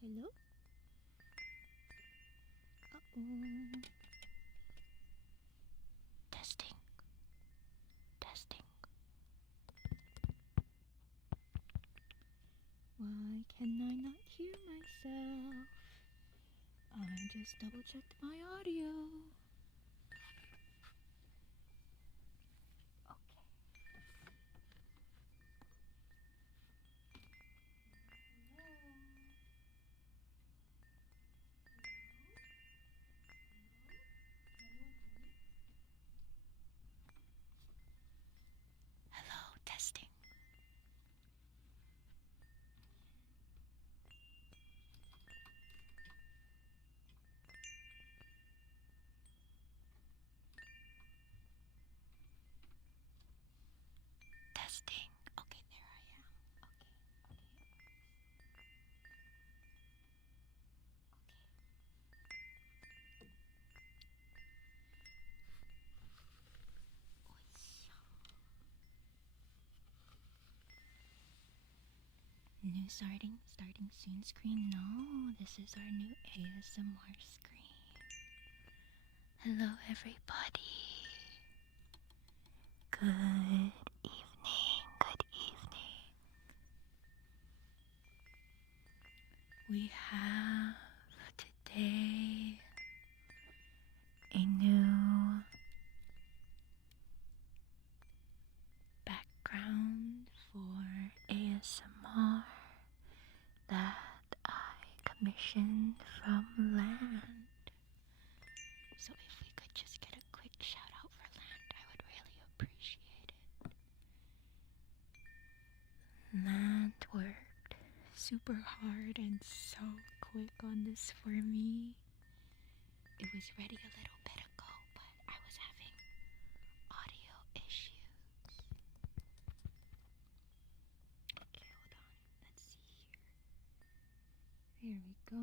Hello? Uh-oh. Testing. Testing. Why can I not hear myself? I just double-checked my audio. Hello, testing. Testing. Okay, there I am. New starting soon screen. No, this is our new ASMR screen. Hello, everybody. Good evening. Good evening. We have today a new background for ASMR that I commissioned from Land. So if we could just get a quick shout out for Land, I would really appreciate it. Land worked super hard and so quick on this for me. It was ready a little bit ago, but I was having audio issues. Okay, hold on. Let's see here. There we go.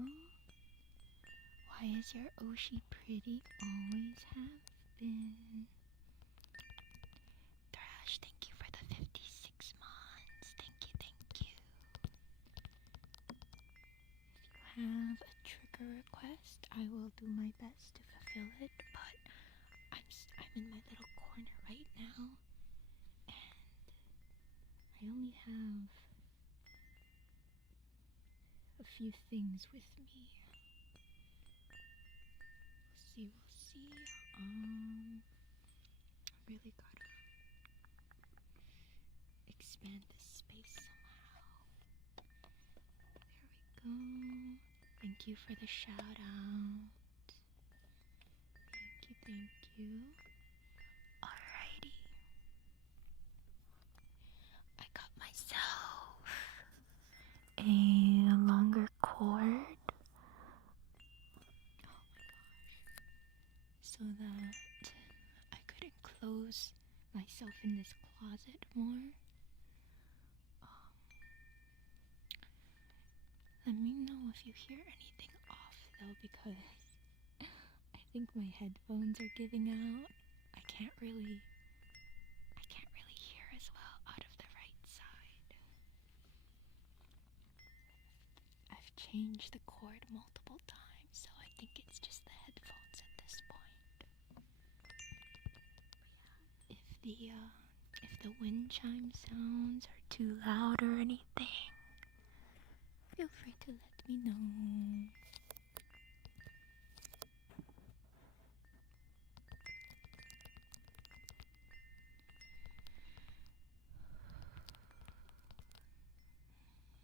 Why is your Oshi pretty? Always have been. Thrash, thank you for the 56 months. Thank you, thank you. If you have a trigger request, I will do my best to fulfill it, but I'm in my little corner right now, and I only have a few things with me. We'll see. I really gotta expand this space somehow. There we go. Thank you for the shout out. Thank you. Alrighty. I got myself a longer cord. Oh my gosh. So that I could enclose myself in this closet more. Let me know if you hear anything off though, because I think my headphones are giving out. I can't really hear as well out of the right side. I've changed the cord multiple times, so I think it's just the headphones at this point. But yeah, if the wind chime sounds are too loud or anything, feel free to let me know.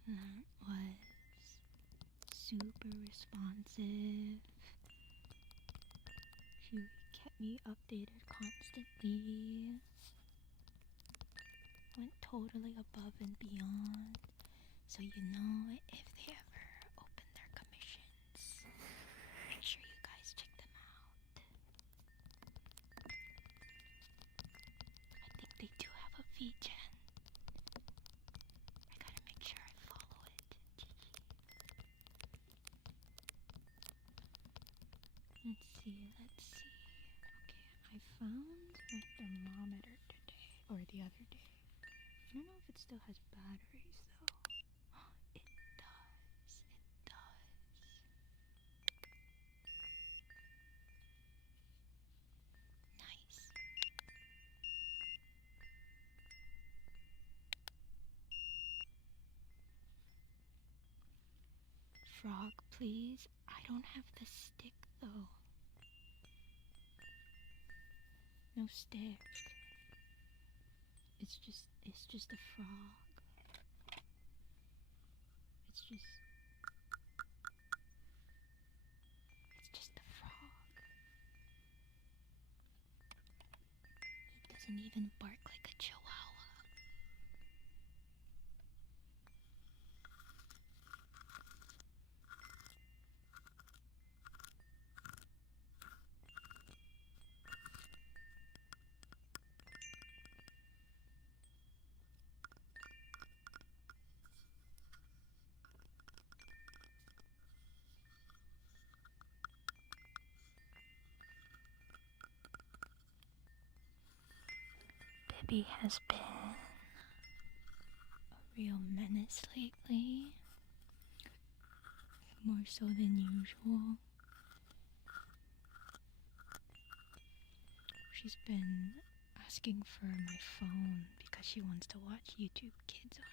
That was super responsive. She kept me updated constantly. Went totally above and beyond. So you know, if they ever open their commissions, make sure you guys check them out. I think they do have a VGen. I gotta make see. Okay, I found my thermometer today, or the other day. I don't know if it still has batteries though. It does. It does. Nice. Frog, please. I don't have the stick though. No stick. It's just a frog. It's just a frog. He doesn't even bark like a chihuahua. Bibby has been a real menace lately. More so than usual. She's been asking for my phone because she wants to watch YouTube Kids on it.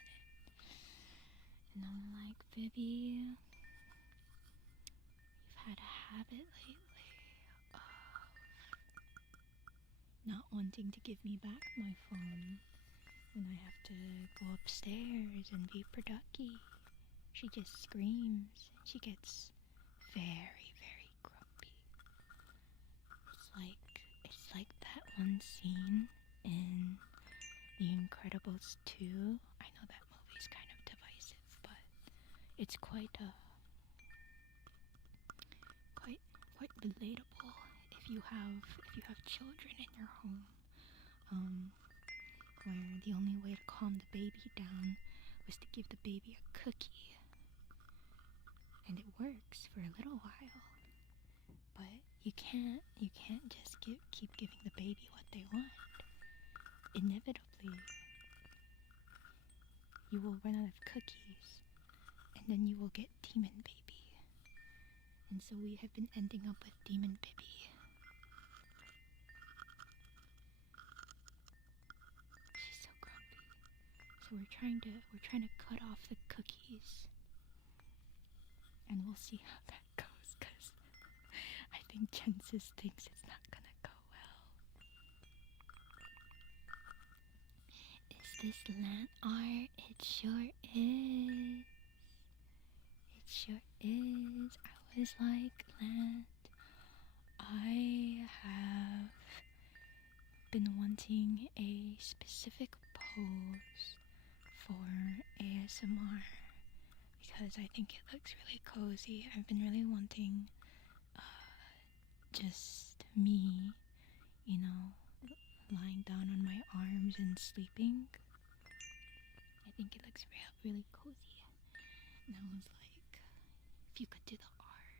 And I'm like, Bibby, you've had a habit lately of not wanting to give me back my phone when I have to go upstairs and be productive. She just screams and she gets very, very grumpy. It's like that one scene in The Incredibles 2. I know that movie's kind of divisive, but it's quite relatable if you have children in your home. Where the only way to calm the baby down was to give the baby a cookie. And it works for a little while. But you can't just keep giving the baby what they want. Inevitably, you will run out of cookies, and then you will get Demon Baby. And so we have been ending up with Demon Baby. She's so grumpy. So we're trying to cut off the cookies. And we'll see how that goes, because I think Genesis thinks it's not gonna go well. Is this land art? It sure is. It sure is. I was like, Land, I have been wanting a specific pose for ASMR because I think it looks really cozy. I've been really wanting just me, lying down on my arms and sleeping. I think it looks really cozy. And I was like, if you could do the art,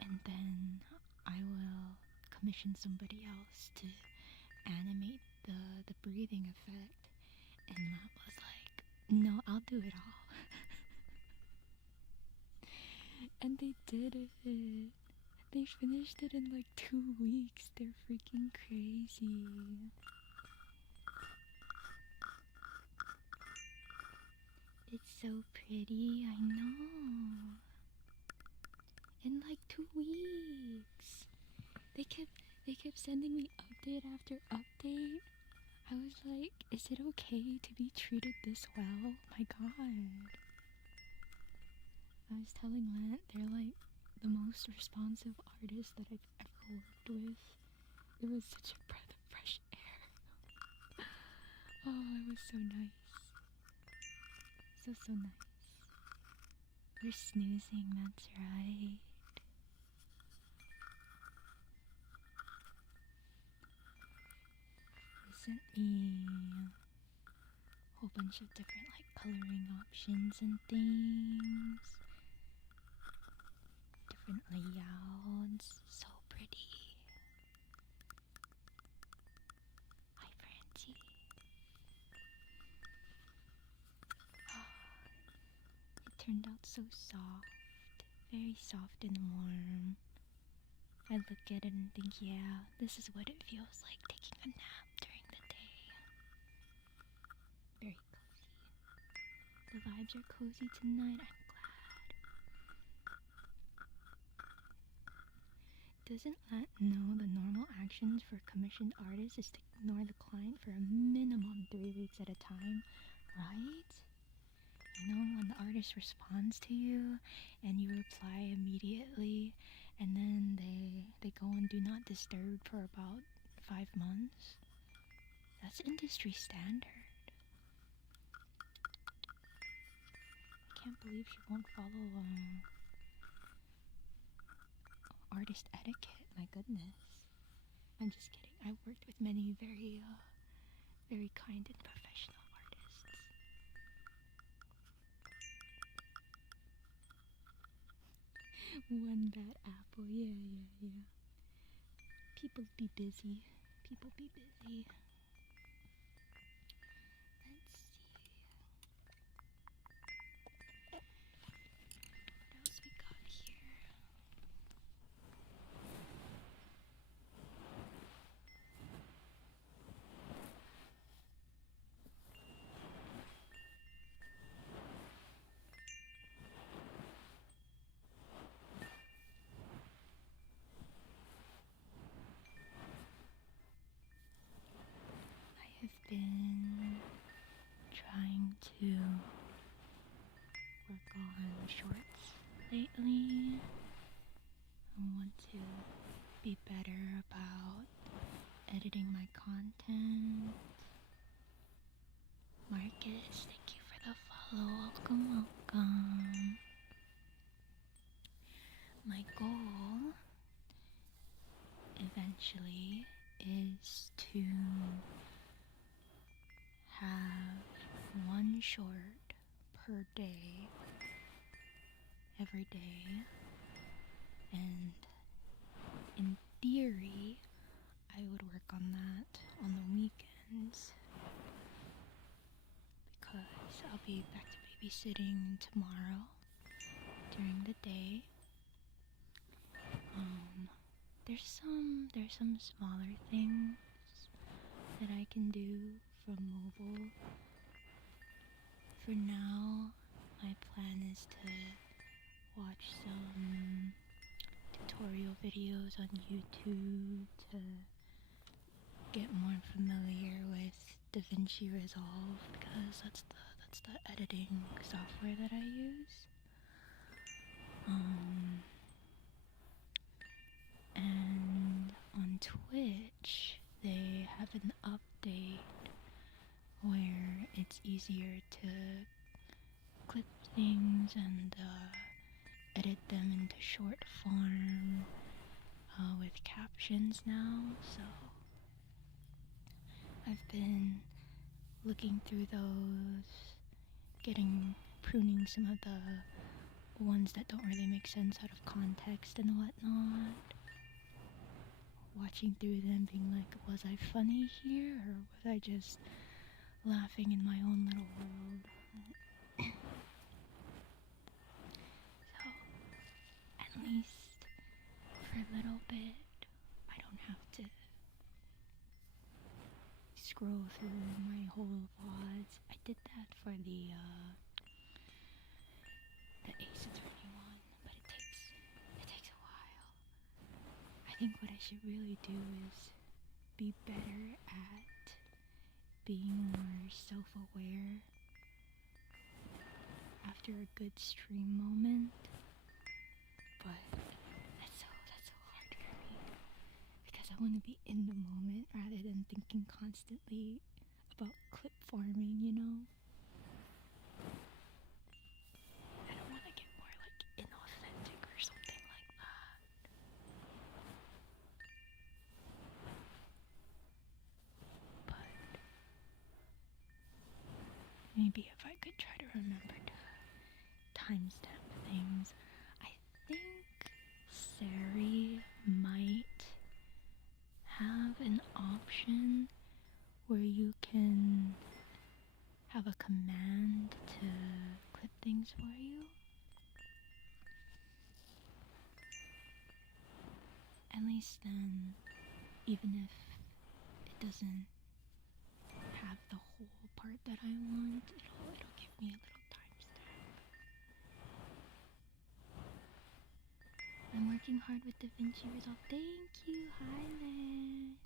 and then I will commission somebody else to animate the breathing effect. And Matt was like, no, I'll do it all. And they did it. They finished it in like 2 weeks. They're freaking crazy. It's so pretty, I know. In like 2 weeks. They kept sending me update after update. I was like, is it okay to be treated this well? My god. I was telling Lent, they're like the most responsive artists that I've ever worked with. It was such a breath of fresh air. Oh, it was so nice. So nice. We're snoozing, that's right. They sent me a whole bunch of different like coloring options and things. Different layouts. So pretty. pretty. Hi, Francie. It turned out so soft. Very soft and warm. I look at it and think, yeah, this is what it feels like taking a nap during the day. Very cozy. The vibes are cozy tonight, I'm glad. Doesn't that know the normal actions for commissioned artists is to ignore the client for a minimum 3 weeks at a time, right? You know, when the artist responds to you and you reply immediately, and then they go on do not disturb for about 5 months. That's industry standard. I can't believe she won't follow artist etiquette. My goodness. I'm just kidding. I've worked with many very kind and professional artists. One bad apple. Yeah. People be busy. People be busy. Let's see. What else we got here? I have been trying to work on shorts lately. I want to be better about editing my content. Marcus, thank you for the follow. Welcome. My goal eventually is to have one short per day, every day, and in theory, I would work on that on the weekends because I'll be back to babysitting tomorrow during the day. There's some smaller things that I can do from mobile. For now, my plan is to watch some tutorial videos on YouTube to get more familiar with DaVinci Resolve because that's the editing software that I use. And on Twitch, they have an update where it's easier to clip things and edit them into short form with captions now. So I've been looking through those, pruning some of the ones that don't really make sense out of context and whatnot. Watching through them, being like, was I funny here, or was I just laughing in my own little world? So, at least for a little bit, I don't have to scroll through my whole VODs. I did that for the Ace Attorney one, but it takes a while. I think what I should really do is be better at being more self-aware after a good stream moment, but that's so hard for me because I want to be in the moment rather than thinking constantly about clip farming, you know? I don't want to get more like inauthentic or something like that. But maybe if I could try to remember to timestamp things. I think Sari might an option where you can have a command to clip things for you. At least then, even if it doesn't have the whole part that I want, it'll give me a little timestamp. I'm working hard with DaVinci Resolve. Thank you, Highland.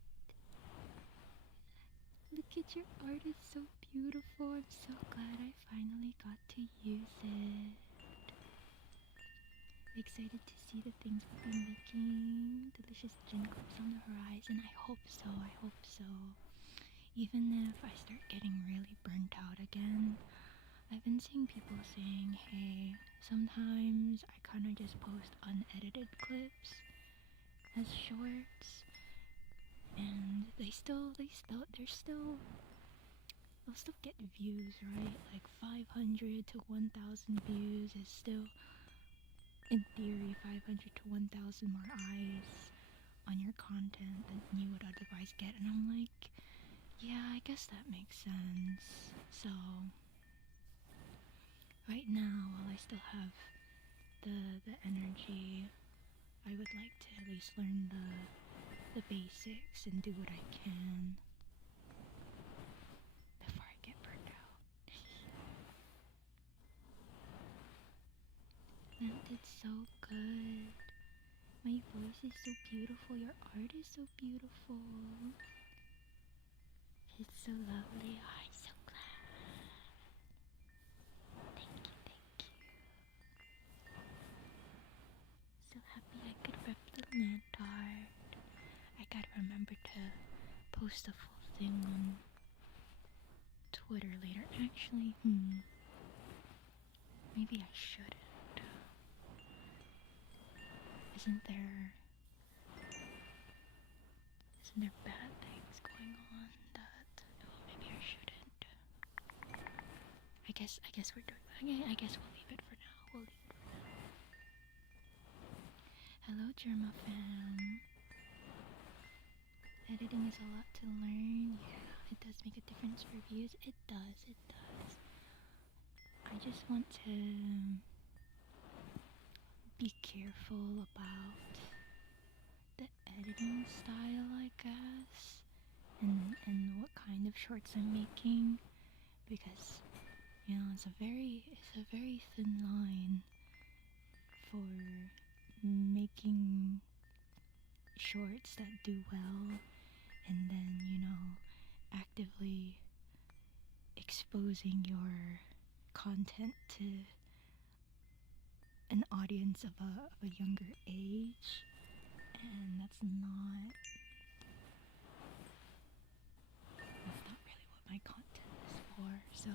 Look at your art, it's so beautiful. I'm so glad I finally got to use it. Excited to see the things we'll be making. Delicious gin clips on the horizon. I hope so, I hope so. Even if I start getting really burnt out again, I've been seeing people saying, hey, sometimes I kind of just post unedited clips as shorts, and they'll still get views, right? Like 500 to 1,000 views is still, in theory, 500 to 1,000 more eyes on your content than you would otherwise get. And I'm like, yeah, I guess that makes sense. So right now, while I still have the energy, I would like to at least learn the basics and do what I can before I get burned out. That did so good. My voice is so beautiful. Your art is so beautiful. It's so lovely. Oh, I'm so glad. Thank you, thank you. So happy I could rep the land art. I gotta remember to post a full thing on Twitter later. Actually, maybe I shouldn't. Isn't there bad things going on that, oh, maybe I shouldn't. I guess we're doing, I guess we'll leave it for now. Hello, Germa fam. Editing is a lot to learn. Yeah, it does make a difference for views. It does. I just want to be careful about the editing style, I guess, and what kind of shorts I'm making, because it's a very thin line for making shorts that do well and then actively exposing your content to an audience of a younger age, and that's not really what my content is for. So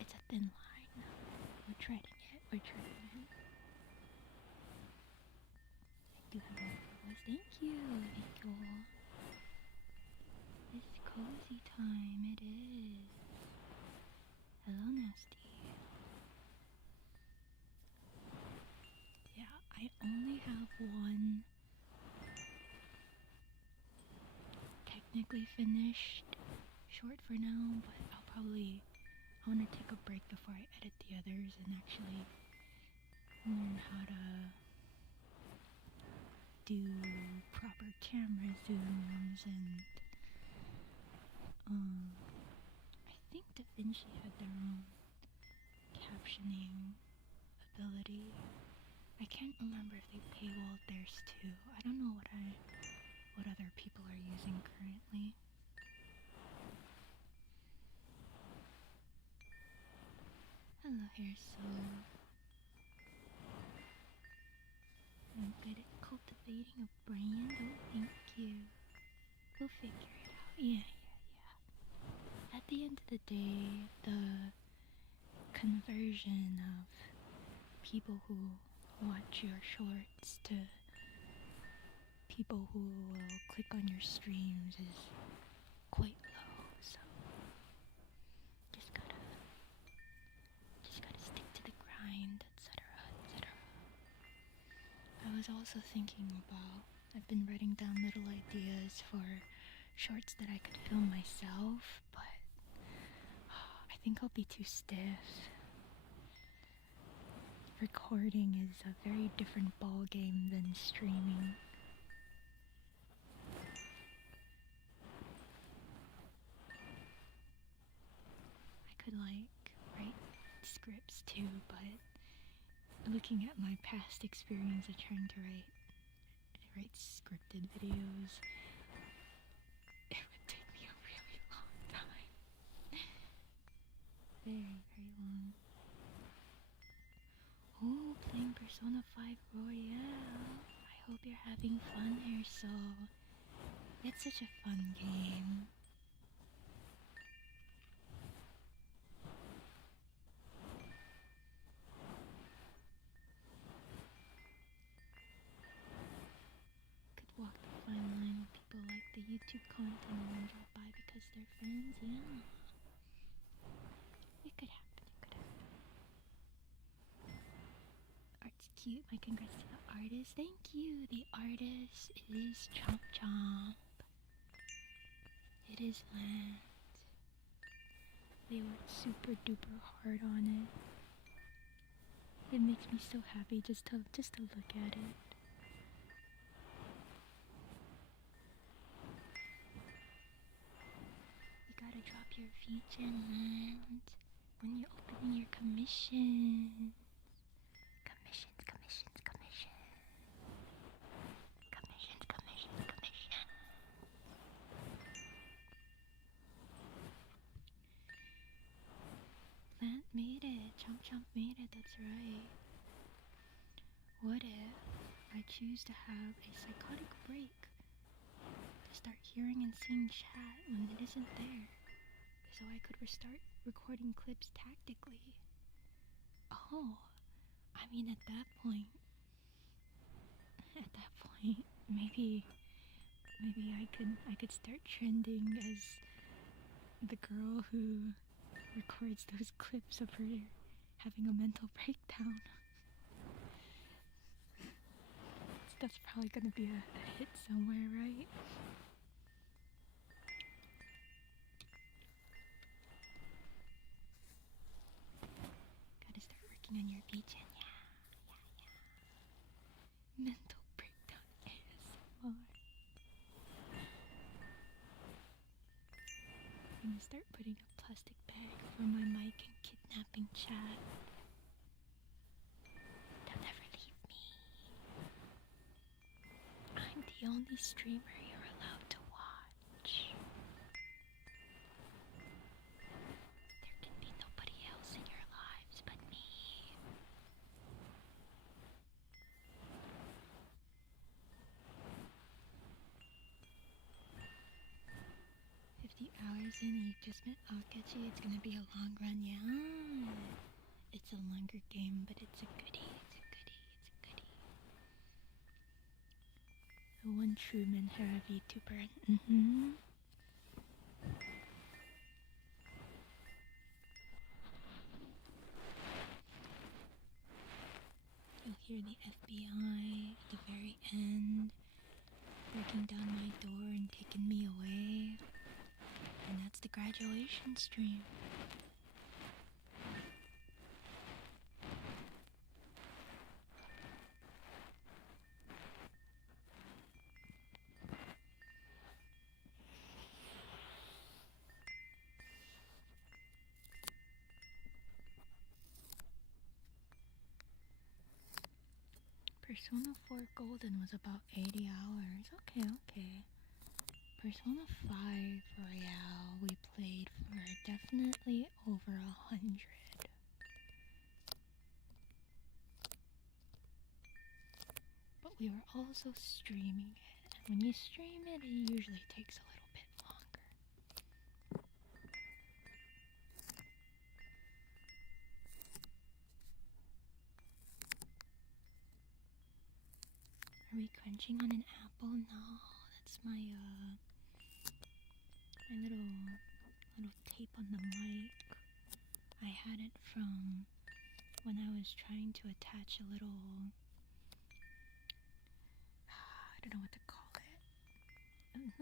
it's a thin line. We're treading it. I do have a voice. Thank you. It's cozy time. It is. Hello, Nasty. Yeah, I only have one technically finished short for now, but I want to take a break before I edit the others and actually learn how to do proper camera zooms, and I think DaVinci had their own captioning ability. I can't remember if they paywalled theirs too. I don't know what other people are using currently. Hello, Hair Soul. I'm good at cultivating a brand. Oh, thank you. We'll figure it out. Yeah. At the end of the day, the conversion of people who watch your shorts to people who will click on your streams is quite low, so just gotta stick to the grind, etc. I was also thinking about I've been writing down little ideas for shorts that I could film myself, but I think I'll be too stiff. Recording is a very different ball game than streaming. I could write scripts too, but looking at my past experience of trying to write scripted videos, it would take me a really long time. Very, very long. Oh, playing Persona 5 Royale. I hope you're having fun here, so it's such a fun game. Could walk the fine line with people like the YouTube content and then drop by because they're friends, yeah. It could happen, it could happen. Art's cute, my congrats to the artist. Thank you, the artist is Chomp Chomp. It is Land. They worked super duper hard on it. It makes me so happy just to look at it. You gotta drop your feature, Land, when you're opening your commission. Commissions. Plant made it. Chomp made it, that's right. What if I choose to have a psychotic break to start hearing and seeing chat when it isn't there, so I could restart recording clips tactically? Oh, I mean at that point, maybe I could start trending as the girl who records those clips of her having a mental breakdown. That's probably gonna be a hit somewhere, right? Gotta start working on your beacon, yeah. Mental breakdown ASMR. I'm gonna start putting a plastic bag for my mic and kidnapping chat. They'll never leave me. I'm the only streamer you're allowed to watch. There can be nobody else in your lives but me. 50 hours in and you just met Akachi. It's gonna be a long run, yeah. It's a longer game, but it's a goodie. The one true Menhera VTuber. You'll hear the FBI at the very end breaking down my door and taking me away. And that's the graduation stream. Persona 4 Golden was about 80 hours. Okay. Persona 5 Royale we played for definitely over 100. But we were also streaming it, and when you stream it, it usually takes a little bit longer. Are we crunching on an apple? No, that's my little tape on the mic. I had it from when I was trying to attach a little don't know what to call it.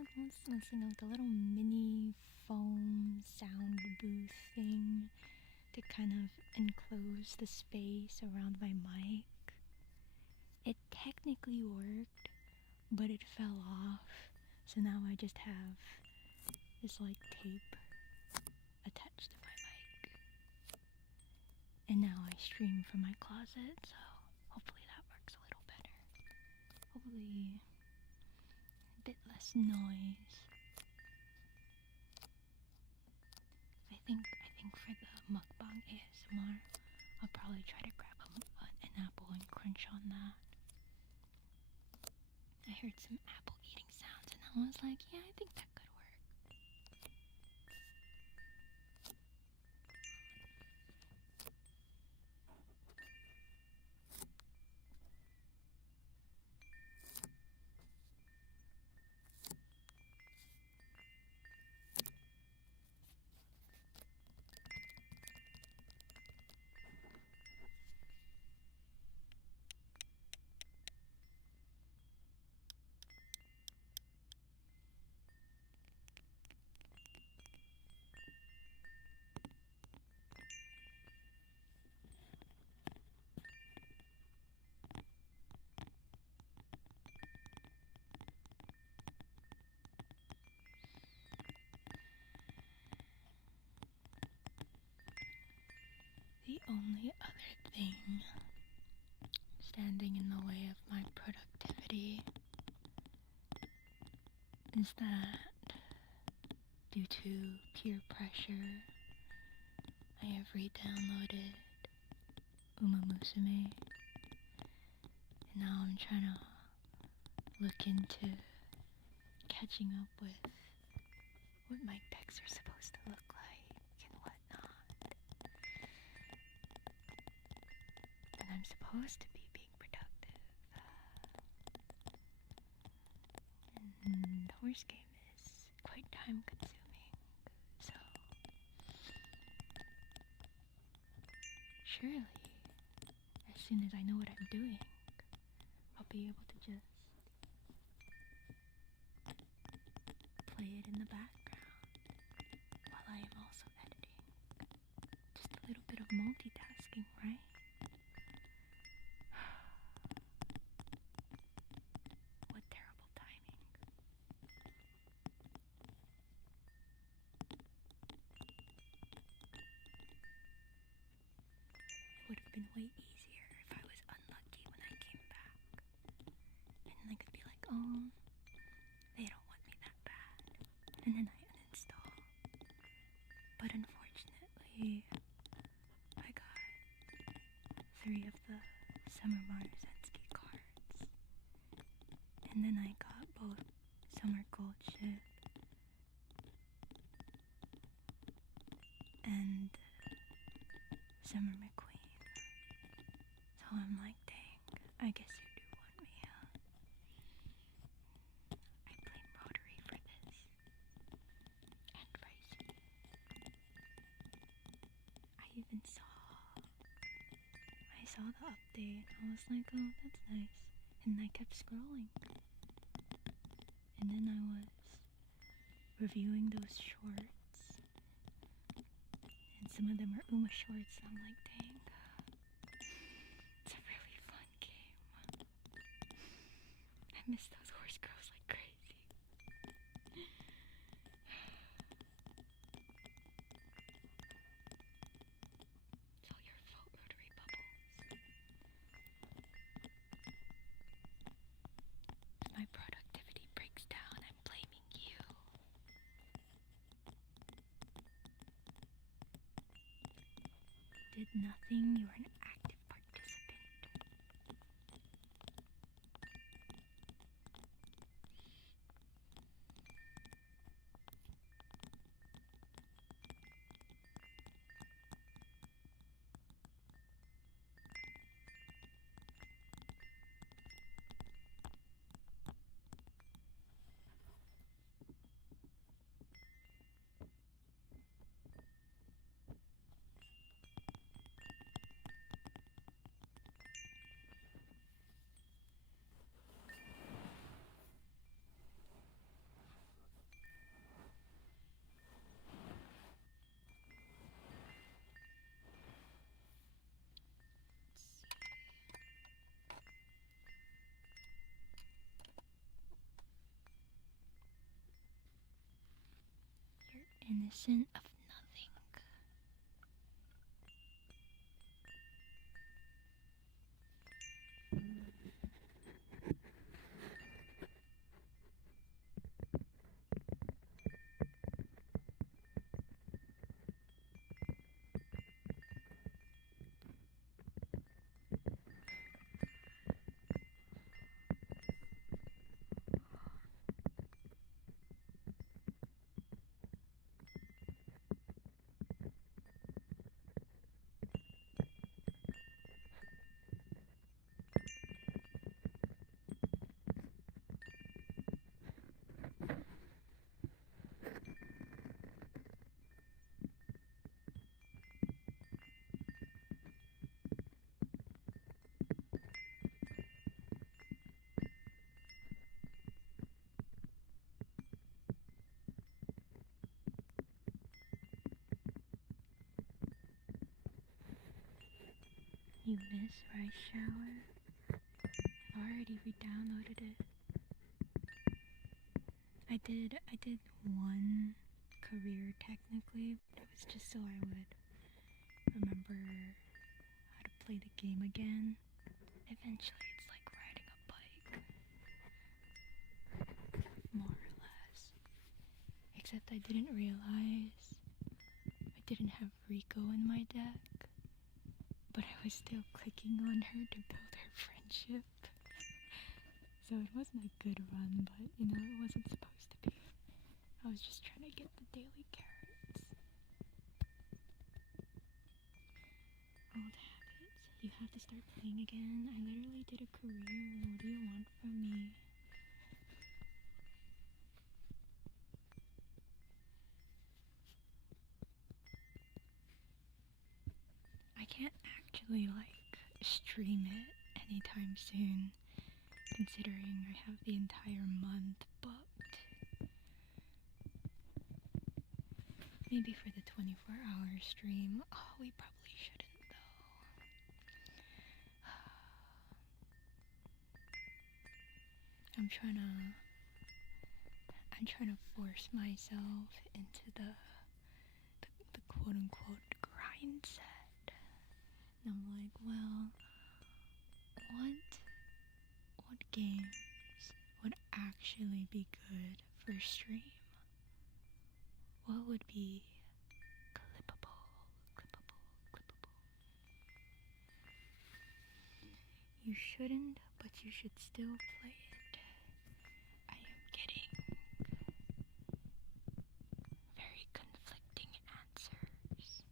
It's like a little mini foam sound booth thing to kind of enclose the space around my mic. It technically worked, but it fell off, so now I just have this like tape attached to my mic. And now I stream from my closet, so hopefully that works a little better. Hopefully a bit less noise. I think for the mukbang ASMR, I'll probably try to grab an apple and crunch on that. I heard some apple eating sounds and I was like, yeah, I think that could work. The only other thing standing in the way of my productivity is that due to peer pressure, I have re-downloaded Umamusume, and now I'm trying to look into catching up with what mic decks are supposed to look like and whatnot. And I'm supposed to be being productive. And the horse game is quite time consuming, so surely, as soon as I know what I'm doing, I'll be able to just play it in the background while I am also editing. Just a little bit of multitasking, right? What terrible timing. It would have been way easier if I was unlucky when I came back. And I could be like, oh, they don't want me that bad. And then I uninstall. But unfortunately, I got 3 of the Summer Marzensky cards. And then I got both Summer Goldship and Summer McQueen. So I'm like, dang, I guess you do want me, huh? I blame Rotary for this. And Pricey. I saw the update. I was like, oh, that's nice. And I kept scrolling. And then I was reviewing those shorts. And some of them are Uma shorts. And I'm like, dang. It's a really fun game. I miss those horse girls like crazy. It's all your fault, Rotary Bubbles. If my productivity breaks down, I'm blaming you. Did nothing, you're an active participant. innocent of nothing. You miss Rice Shower? I've already re-downloaded it. I did one career technically, but it was just so I would remember how to play the game again. Eventually it's like riding a bike, more or less. Except I didn't realize I didn't have Rico in my deck, but I was still clicking on her to build her friendship. So it wasn't a good run, but you know, it wasn't supposed to be. I was just trying to get the daily carrots. Old habits. You have to start playing again. I literally did a career. What do you want from me? I can't actually stream it anytime soon, considering I have the entire month booked. Maybe for the 24-hour stream. Oh, we probably shouldn't though. I'm trying to force myself into the quote unquote grind set. And I'm like, well, what games would actually be good for stream? What would be clippable? You shouldn't, but you should still play it. I am getting very conflicting answers.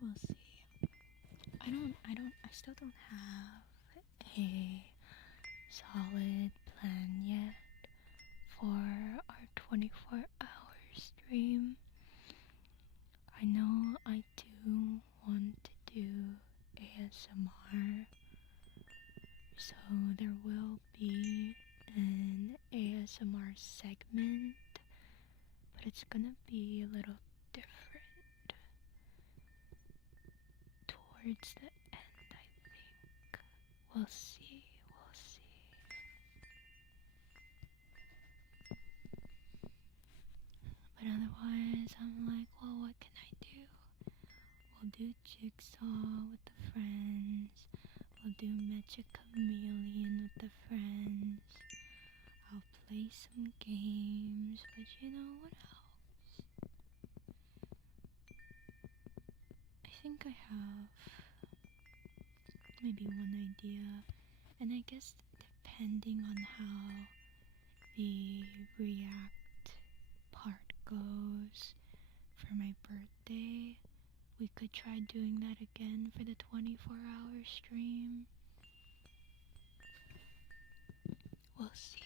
We'll see. I still don't have a solid plan yet for our 24-hour stream. I know I do want to do ASMR, so there will be an ASMR segment, but it's gonna be a little different towards the end, I think. We'll see. But otherwise, I'm like, well, what can I do? We'll do Jigsaw with the friends. We'll do Magic Chameleon with the friends. I'll play some games, but you know what else? I think I have maybe one idea, and I guess depending on how the react part goes for my birthday, we could try doing that again for the 24-hour stream. We'll see.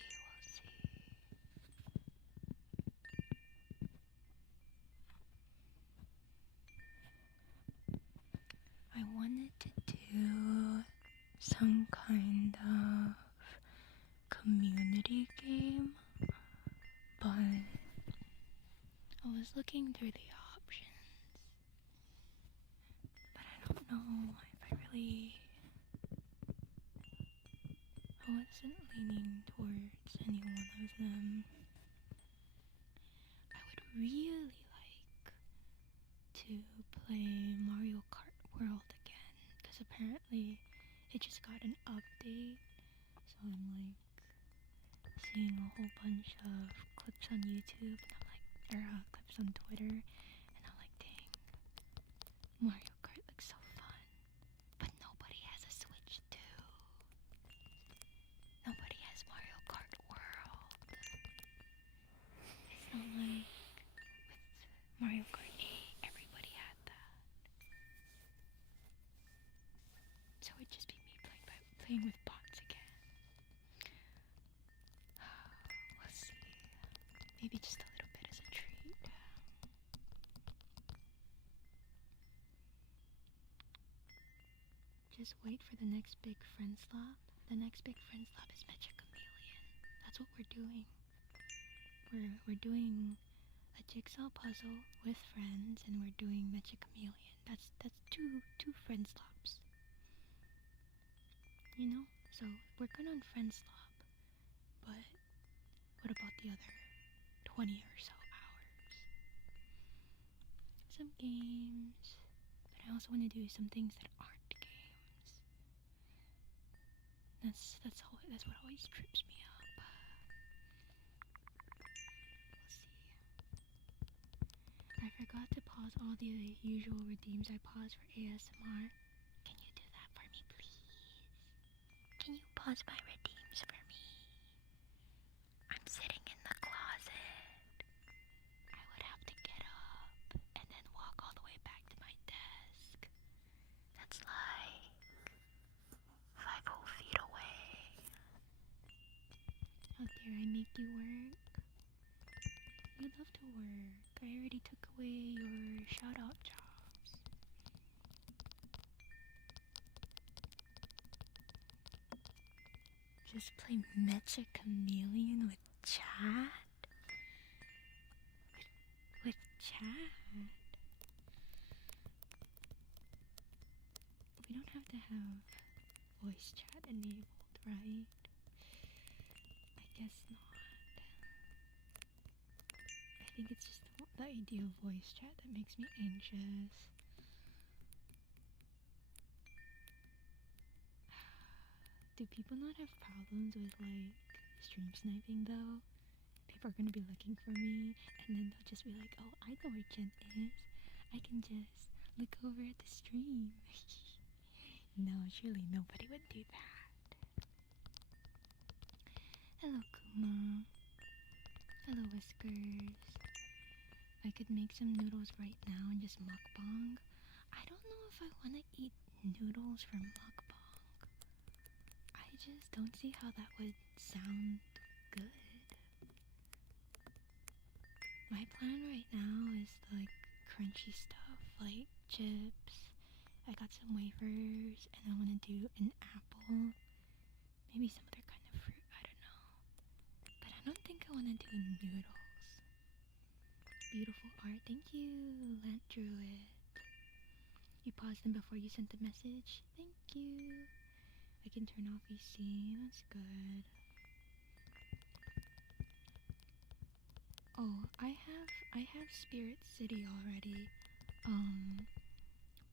I wanted to do some kind of community game, but just looking through the options. But I don't know if I really... I wasn't leaning towards any one of them. I would really like to play Mario Kart World again, because apparently it just got an update. So I'm like seeing a whole bunch of clips on YouTube, and I'm like, clips on Twitter, and I'm like, dang, Mario Kart looks so fun, but nobody has a Switch 2. Nobody has Mario Kart World. It's not like with Mario Kart 8, everybody had that. So it'd just be me playing with bots again. We'll see. Maybe just a little bit as a treat. Just wait for the next big friend slap. The next big friend slap is Mecha Chameleon. That's what we're doing. We're doing a jigsaw puzzle with friends, and we're doing Mecha Chameleon. That's two friend slaps. You know? So we're good on friend slap, but what about the other 20 or so hours? Some games, but I also want to do some things that aren't games. That's what always trips me up. We'll see. I forgot to pause all the usual redeems I pause for ASMR. Can you do that for me, please? Can you pause my redeems for me? I'm sitting in the closet. I would have to get up and then walk all the way back to my desk. That's like 5 whole feet away. How dare I make you work? You love to work. I already took away your shout-out jobs. Just play Mecha Chameleon with chat? With chat? We don't have to have voice chat enabled, right? I guess not. I think it's just the idea of voice chat that makes me anxious. Do people not have problems with like stream sniping though? People are gonna be looking for me, and then they'll just be like, oh, I know where Jen is. I can just look over at the stream. No, surely nobody would do that. Hello, Kuma. Hello, Whiskers. I could make some noodles right now and just mukbang. I don't know if I want to eat noodles for mukbang. I just don't see how that would sound good. My plan right now is like crunchy stuff, like chips. I got some wafers, and I want to do an apple. Maybe some other kind of fruit, I don't know. But I don't think I want to do noodles. Beautiful art, thank you, Lant Druid. You paused them before you sent the message. Thank you. I can turn off EC, that's good. Oh, I have Spirit City already.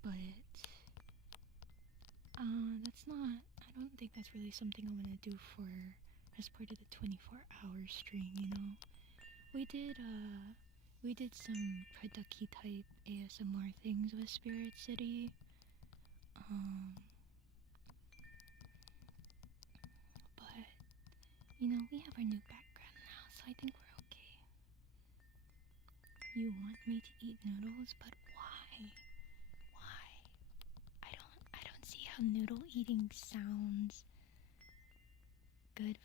But that's not, I don't think that's really something I want to do for as part of the 24-hour stream, you know. We did some producky type ASMR things with Spirit City. But you know, we have our new background now, so I think we're okay. You want me to eat noodles, but why? Why? I don't see how noodle eating sounds good,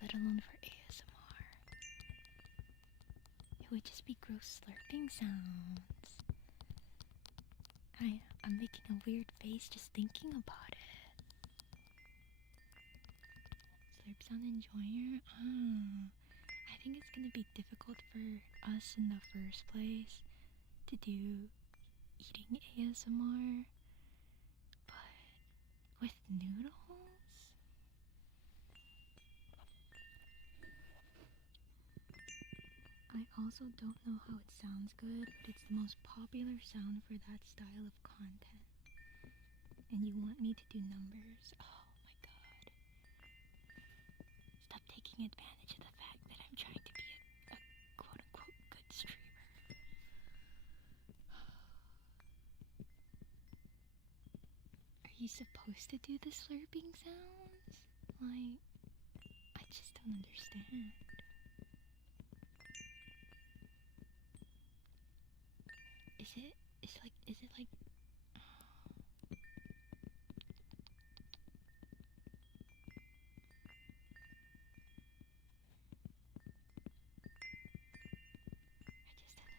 let alone for ASMR. It would just be gross slurping sounds. I'm making a weird face just thinking about it. Slurp sound enjoyer? gonna be difficult for us in the first place to do eating ASMR, but with noodles? I also don't know how it sounds good, but it's the most popular sound for that style of content. And you want me to do numbers? Oh my god. Stop taking advantage of the fact that I'm trying to be a quote-unquote good streamer. Are you supposed to do the slurping sounds? Like, I just don't understand. Is it like I just don't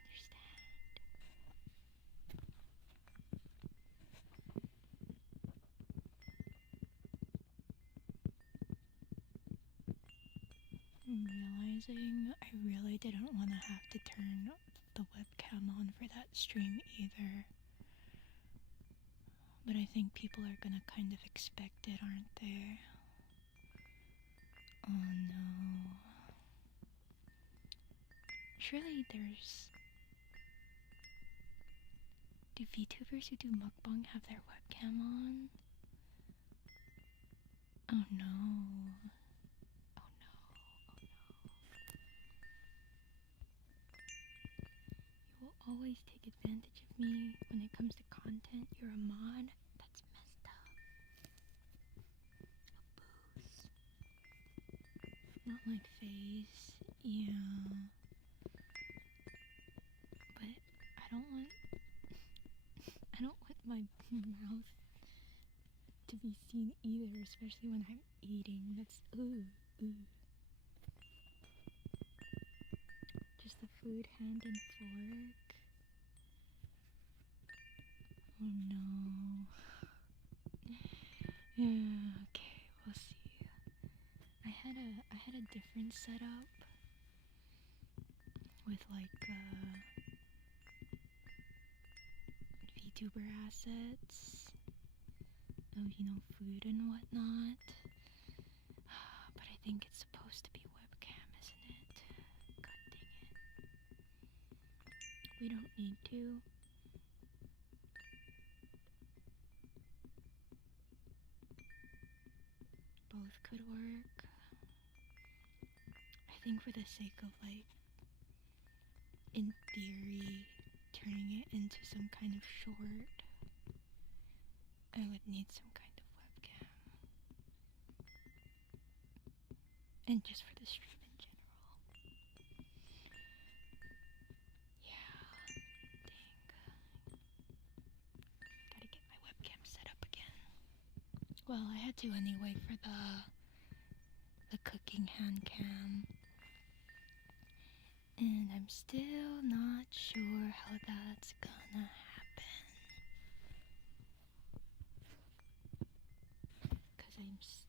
understand. I'm realizing I really didn't want to have to turn the webcam on for that stream either. But I think people are gonna kind of expect it, aren't they? Oh no. Surely there's... Do VTubers who do mukbang have their webcam on? Oh no. Oh no. Oh no. You will always take advantage of me when it comes to content. You're a mod? That's messed up. A boost. Not like face. Yeah. But I don't want my mouth to be seen either, especially when I'm eating. That's ooh. Just the food, hand and fork. Oh no. Yeah, okay, we'll see. I had a different setup with like VTuber assets of, you know, food and whatnot. But I think it's supposed to be webcam, isn't it? God dang it. We don't need to. Both could work. I think for the sake of, like, in theory, turning it into some kind of short, I would need some kind of webcam. And just for the stream in general. Yeah, dang. Gotta get my webcam set up again. Well, I had to anyway for the cooking hand cam. And I'm still not sure how that's gonna happen. Cause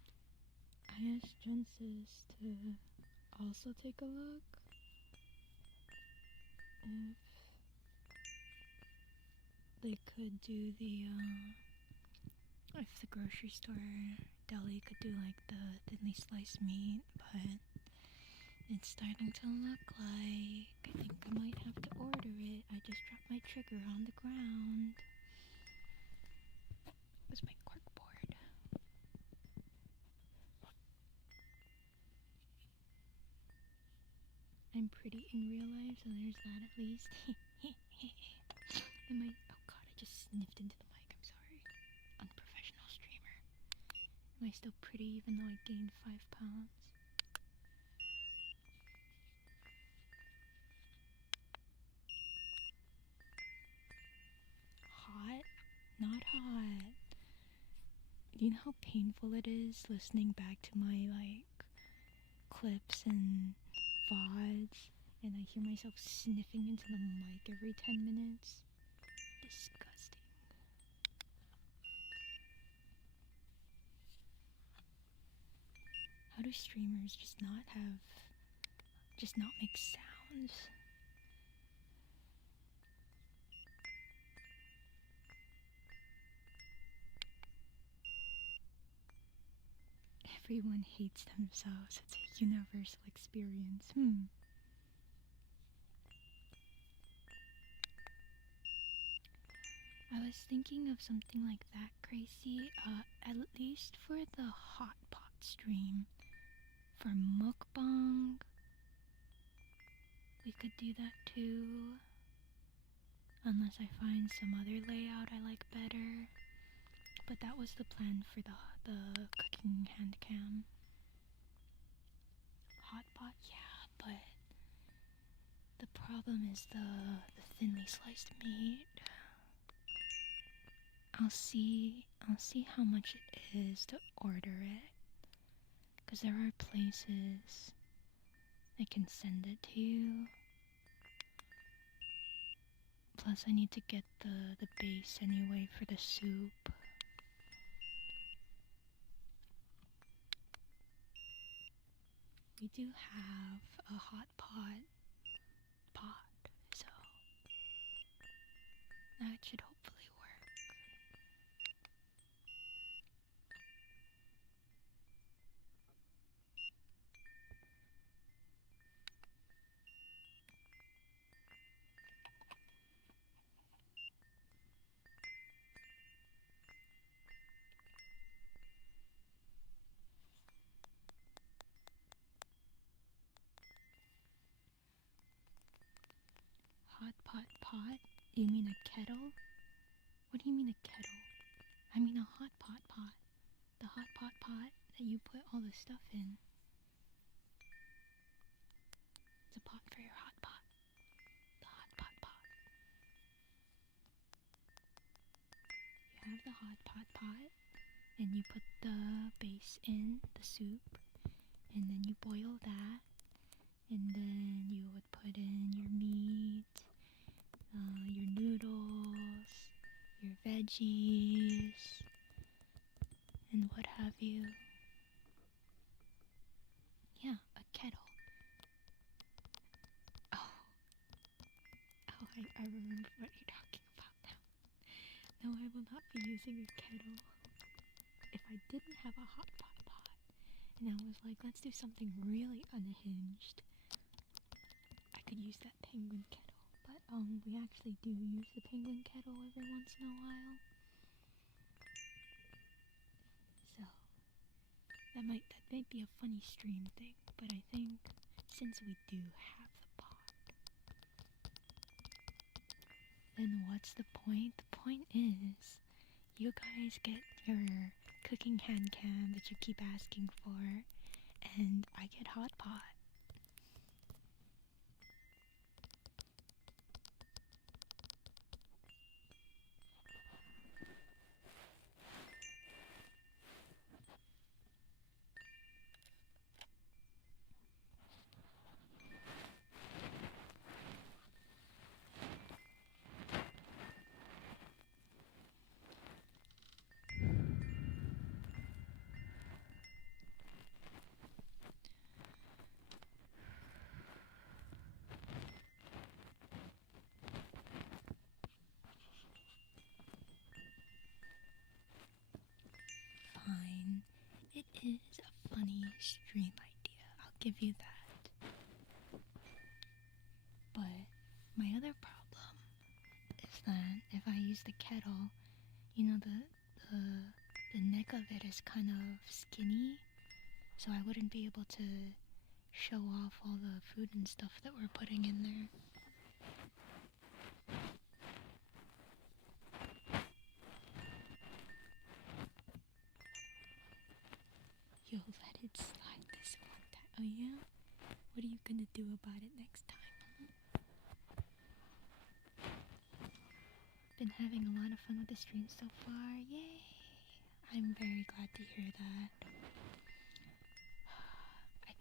I asked Jensis to also take a look if they could do if the grocery store deli could do like the thinly sliced meat, but it's starting to look like I think I might have to order it. I just dropped my trigger on the ground. Where's my cork board? I'm pretty in real life, so there's that at least. Oh god, I just sniffed into the mic, I'm sorry. Unprofessional streamer. Am I still pretty even though I gained 5 pounds? Hot? Not hot. Do you know how painful it is listening back to my, like, clips and VODs, and I hear myself sniffing into the mic every 10 minutes? Disgusting. How do streamers just not have just not make sounds. Everyone hates themselves. It's a universal experience. I was thinking of something like that, Gracie. At least for the hot pot stream. For mukbang, we could do that too. Unless I find some other layout I like better. But that was the plan for the cooking hand cam. Hot pot, yeah, but the problem is the thinly sliced meat. I'll see how much it is to order it. Because there are places I can send it to you. Plus I need to get the base anyway for the soup. We do have a hot pot, so that should hopefully work. Hot pot? You mean a kettle? What do you mean a kettle? I mean a hot pot. The hot pot that you put all the stuff in. It's a pot for your hot pot. The hot pot. You have the hot pot, and you put the base in, the soup, and then you boil that, and then you would put in your meat, your noodles, your veggies, and what have you. Yeah, a kettle. Oh, I remember what you're talking about now. No, I will not be using a kettle. If I didn't have a hot pot, and I was like, let's do something really unhinged, I could use that penguin kettle. But we actually do use the penguin kettle every once in a while. So that might be a funny stream thing, but I think since we do have the pot, then what's the point? The point is, you guys get your cooking hand cam that you keep asking for, and I get hot pot. Fine. It is a funny stream idea, I'll give you that. But my other problem is that if I use the kettle, you know, the neck of it is kind of skinny, so I wouldn't be able to show off all the food and stuff that we're putting in there. You'll let it slide this one time. Oh yeah? What are you gonna do about it next time? Been having a lot of fun with the stream so far. Yay! I'm very glad to hear that.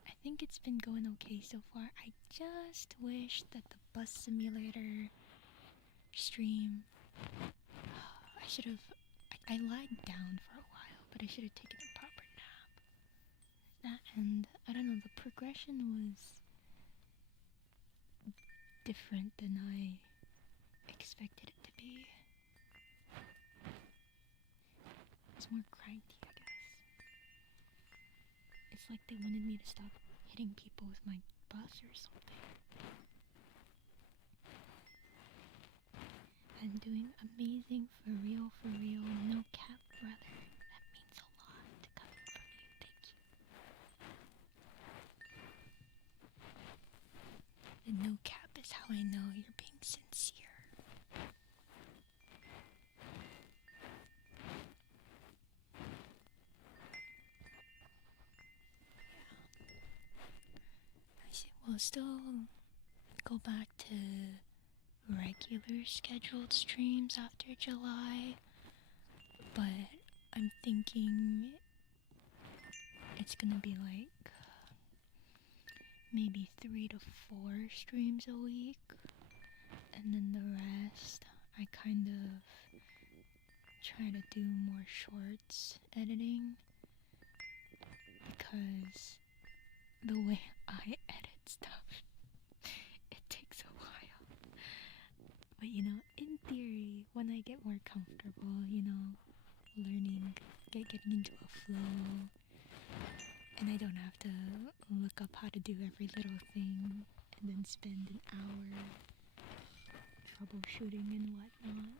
I think it's been going okay so far. I just wish that the bus simulator stream, I should have, I lied down for a while, but I should have taken a proper nap. That, and I don't know, the progression was different than I expected it to be. It's more cranky, I guess. It's like they wanted me to stop hitting people with my bus or something. I'm doing amazing, for real, no cap, brother. That means a lot coming from you, thank you. The no cap is how I know you're being sincere. I see. We'll still go back to regular scheduled streams after July, but I'm thinking it's gonna be like maybe 3 to 4 streams a week, and then the rest I kind of try to do more shorts editing, because the way I edit stuff, it takes a while. But in theory, when I get more comfortable, learning, getting into a flow, and I don't have to look up how to do every little thing and then spend an hour troubleshooting and whatnot,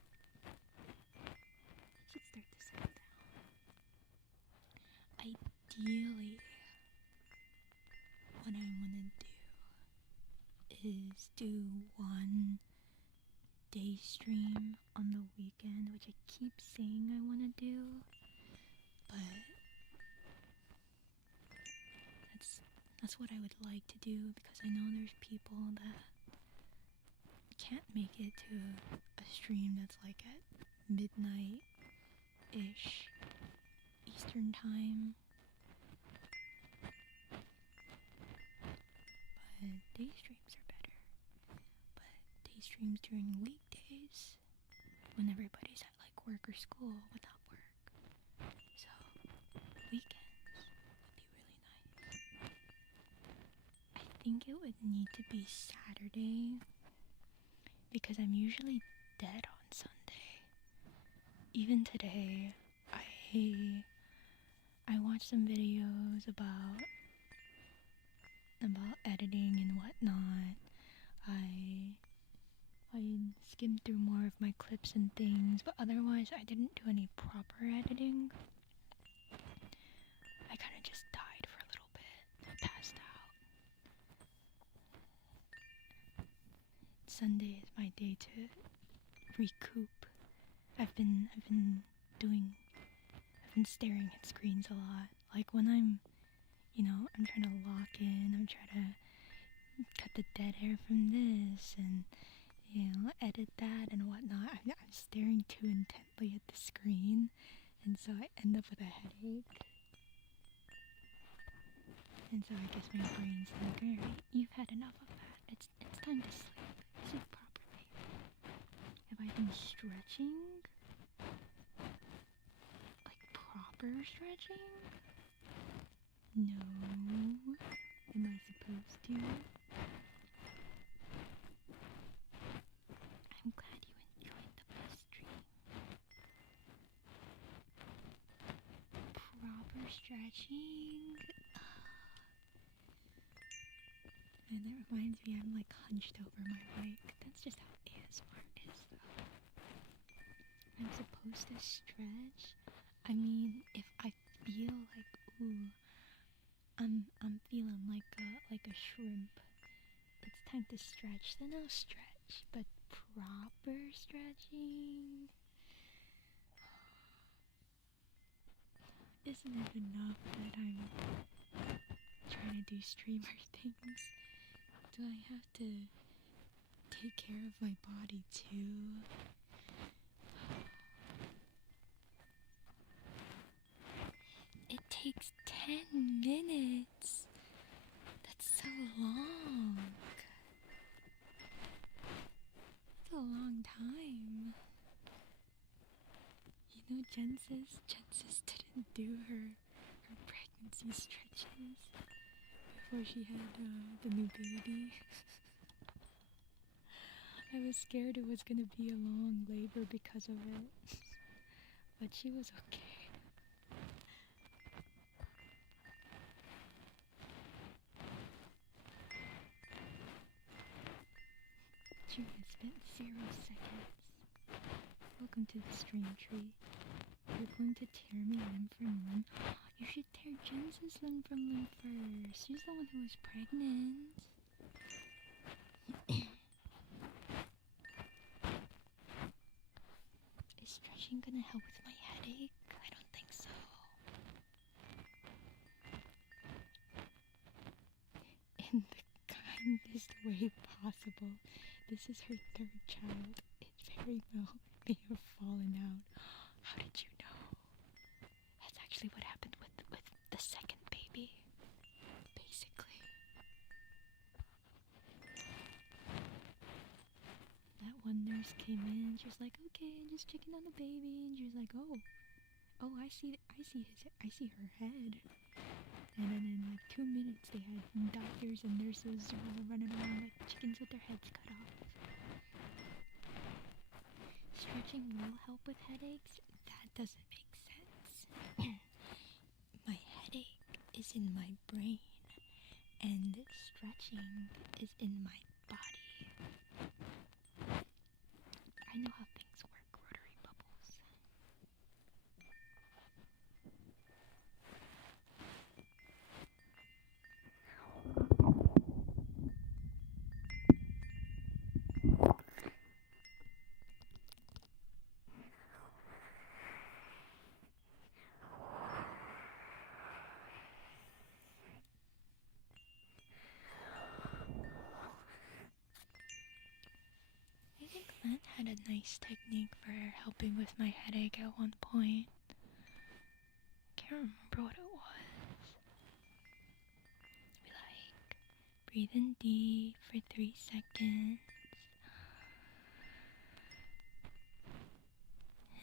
it should start to settle down. Ideally, what I want to do is do one day stream on the weekend, which I keep saying I want to do, but that's what I would like to do, because I know there's people that can't make it to a stream that's like at midnight-ish Eastern time. But day streams are better. But day streams during weekdays, when everybody's at like work or school, would not work. So weekends would be really nice. I think it would need to be Saturday, because I'm usually dead on Sunday. Even today, I watched some videos about editing and whatnot. I skimmed through more of my clips and things, but otherwise I didn't do any proper editing. I kind of just died for a little bit. I passed out. Sunday is my day to recoup. I've been staring at screens a lot. Like when I'm trying to lock in, I'm trying to cut the dead air from this and, edit that and whatnot. I'm staring too intently at the screen, and so I end up with a headache. And so I guess my brain's like, alright, you've had enough of that. It's time to sleep. Sleep properly. Have I been stretching? Like proper stretching? No. Am I supposed to? I'm glad you enjoyed the bus stream. Proper stretching? And that reminds me, I'm like hunched over my mic. That's just how ASMR is, though. I'm supposed to stretch. I mean, if I feel like, ooh, I'm feeling like a shrimp, it's time to stretch, then I'll stretch. But proper stretching, isn't it enough that I'm trying to do streamer things? Do I have to take care of my body too? It takes 10 minutes. That's so long. That's a long time. Jensis didn't do her pregnancy stretches before she had the new baby. I was scared it was gonna be a long labor because of it. But she was okay. Tree has spent 0 seconds. Welcome to the stream, Tree. You're going to tear me limb from limb. You should tear Jens's limb from limb first. She's the one who was pregnant. Is stretching gonna help with my headache? I don't think so. In the kindest way possible. This is her 3rd child. It very well may have fallen out. How did you know? That's actually what happened with the 2nd baby. Basically. That one nurse came in, she was like, okay, just checking on the baby, and she was like, oh, I see her head. And then in like 2 minutes, they had doctors and nurses running around like chickens with their heads cut off. Stretching will help with headaches? That doesn't make sense. My headache is in my brain, and stretching is in my body. I know how things work, rotary bubbles. I think Len had a nice technique for helping with my headache at one point. Can't remember what it was. We breathe in deep for 3 seconds.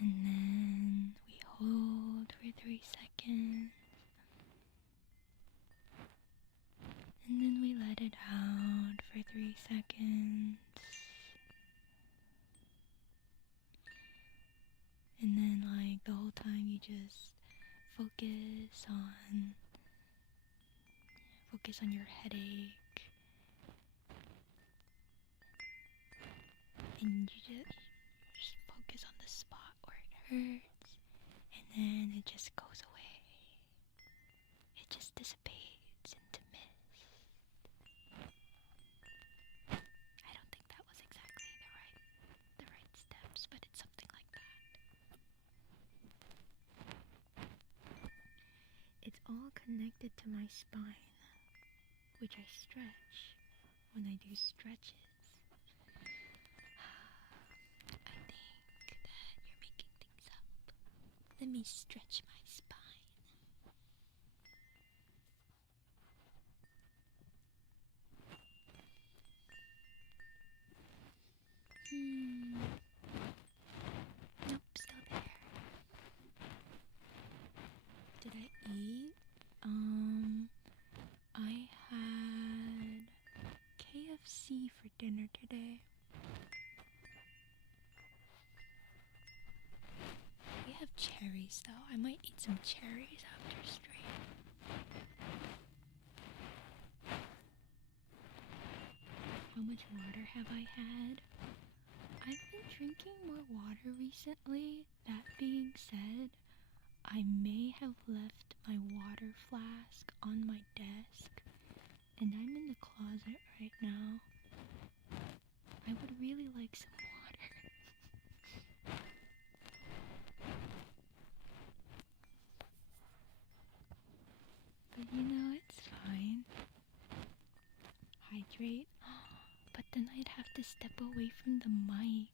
And then we hold for 3 seconds. And then we let it out for 3 seconds. And then the whole time you just focus on your headache. And you just focus on the spot where it hurts. And then it just goes away. It just dissipates into mist. I don't think that was exactly the right steps, but it's something like that. It's all connected to my spine, which I stretch when I do stretches. I think that you're making things up. Let me stretch my spine. Nope, still there. Did I eat? I had KFC for dinner today. We have cherries though. I might eat some cherries after stream. How much water have I had? I've been drinking more water recently. That being said, I may have left my water flask on my desk, and I'm in the closet right now. I would really like some water. But it's fine. Hydrate. But then I'd have to step away from the mic.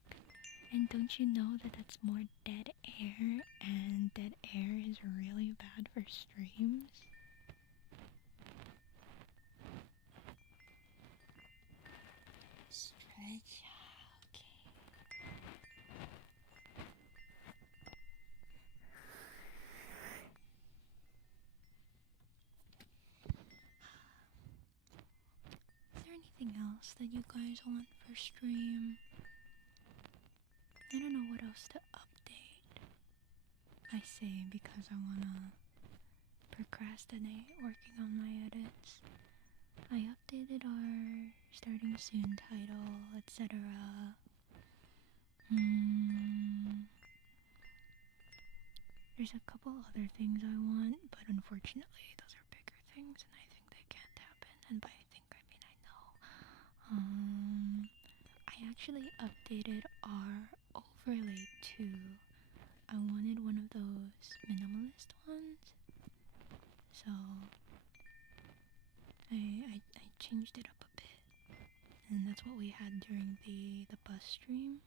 And don't you know that that's more dead air? And dead air is really bad for streams. Stretch. Okay. Is there anything anything else that you guys want for stream. I don't know what else to update. I say because I wanna procrastinate working on my edits. I updated our starting soon title, etc. There's a couple other things I want, but unfortunately those are bigger things and I think they can't happen. And by I think I mean I know. I actually updated our overlay too. I wanted one of those minimalist ones. So I changed it up a bit. And that's what we had during the bus stream.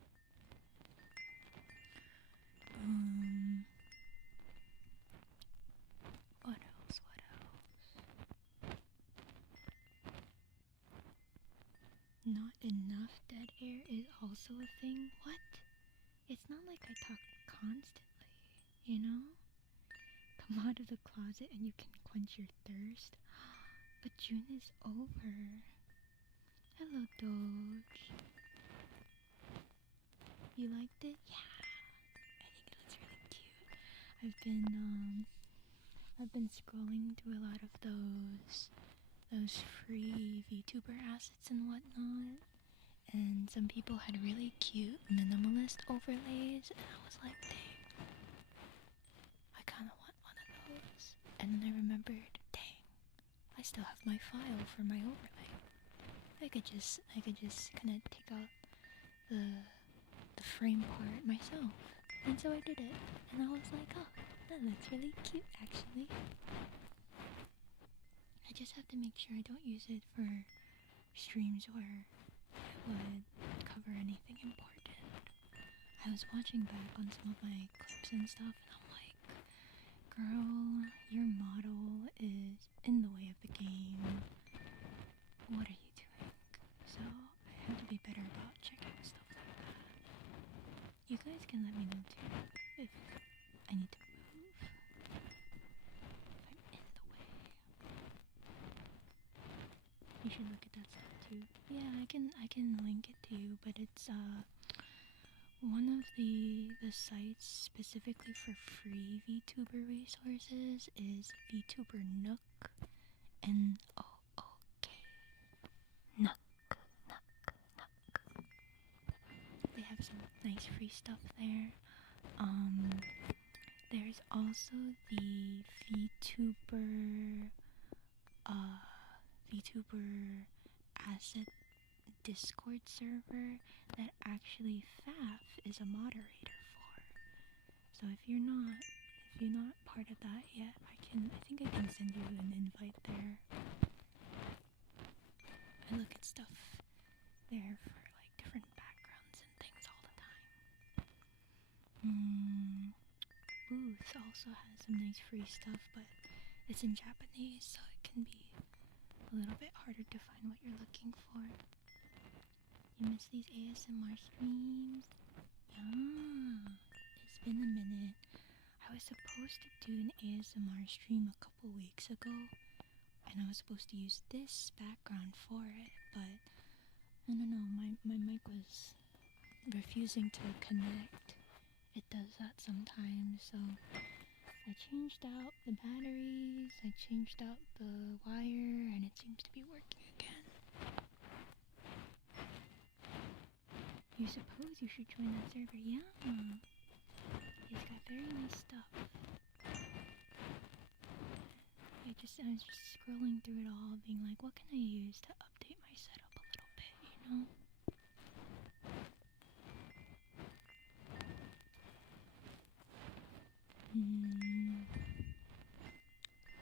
What else? Not enough dead air is also a thing. What? It's not like I talk constantly, you know? Come out of the closet and you can quench your thirst. But June is over. Hello, Doge. You liked it? Yeah. I think it looks really cute. I've been scrolling through a lot of those free VTuber assets and whatnot. And some people had really cute minimalist overlays, and I was like, dang, I kinda want one of those. And then I remembered, dang, I still have my file for my overlay. I could just kinda take out the frame part myself. And so I did it. And I was like, oh, that looks really cute actually. I just have to make sure I don't use it for streams where it would cover anything important. I was watching back on some of my clips and stuff, and I'm like, girl, your model is in the way of the game. What are you doing? So I have to be better about checking stuff like that. You guys can let me know too if I need to move. If I'm in the way. You should look at that stuff too. Yeah, I can link it to you, but it's one of the sites specifically for free VTuber resources is VTuber Nook. N-O-O-K. Nook. They have some nice free stuff there. There's also the VTuber asset Discord server that actually Faf is a moderator for. So if you're not part of that yet, I think I can send you an invite there. I look at stuff there for like different backgrounds and things all the time. Booth also has some nice free stuff, but it's in Japanese, so it can be a little bit harder to find what you're looking for. You miss these ASMR streams? Yeah, it's been a minute. I was supposed to do an ASMR stream a couple weeks ago, and I was supposed to use this background for it, but I don't know, my mic was refusing to connect. It does that sometimes, so I changed out the batteries, I changed out the wire, and it seems to be working again. You suppose you should join that server? Yeah. He's got very nice stuff. I was just scrolling through it all, being like, what can I use to update my setup a little bit, you know?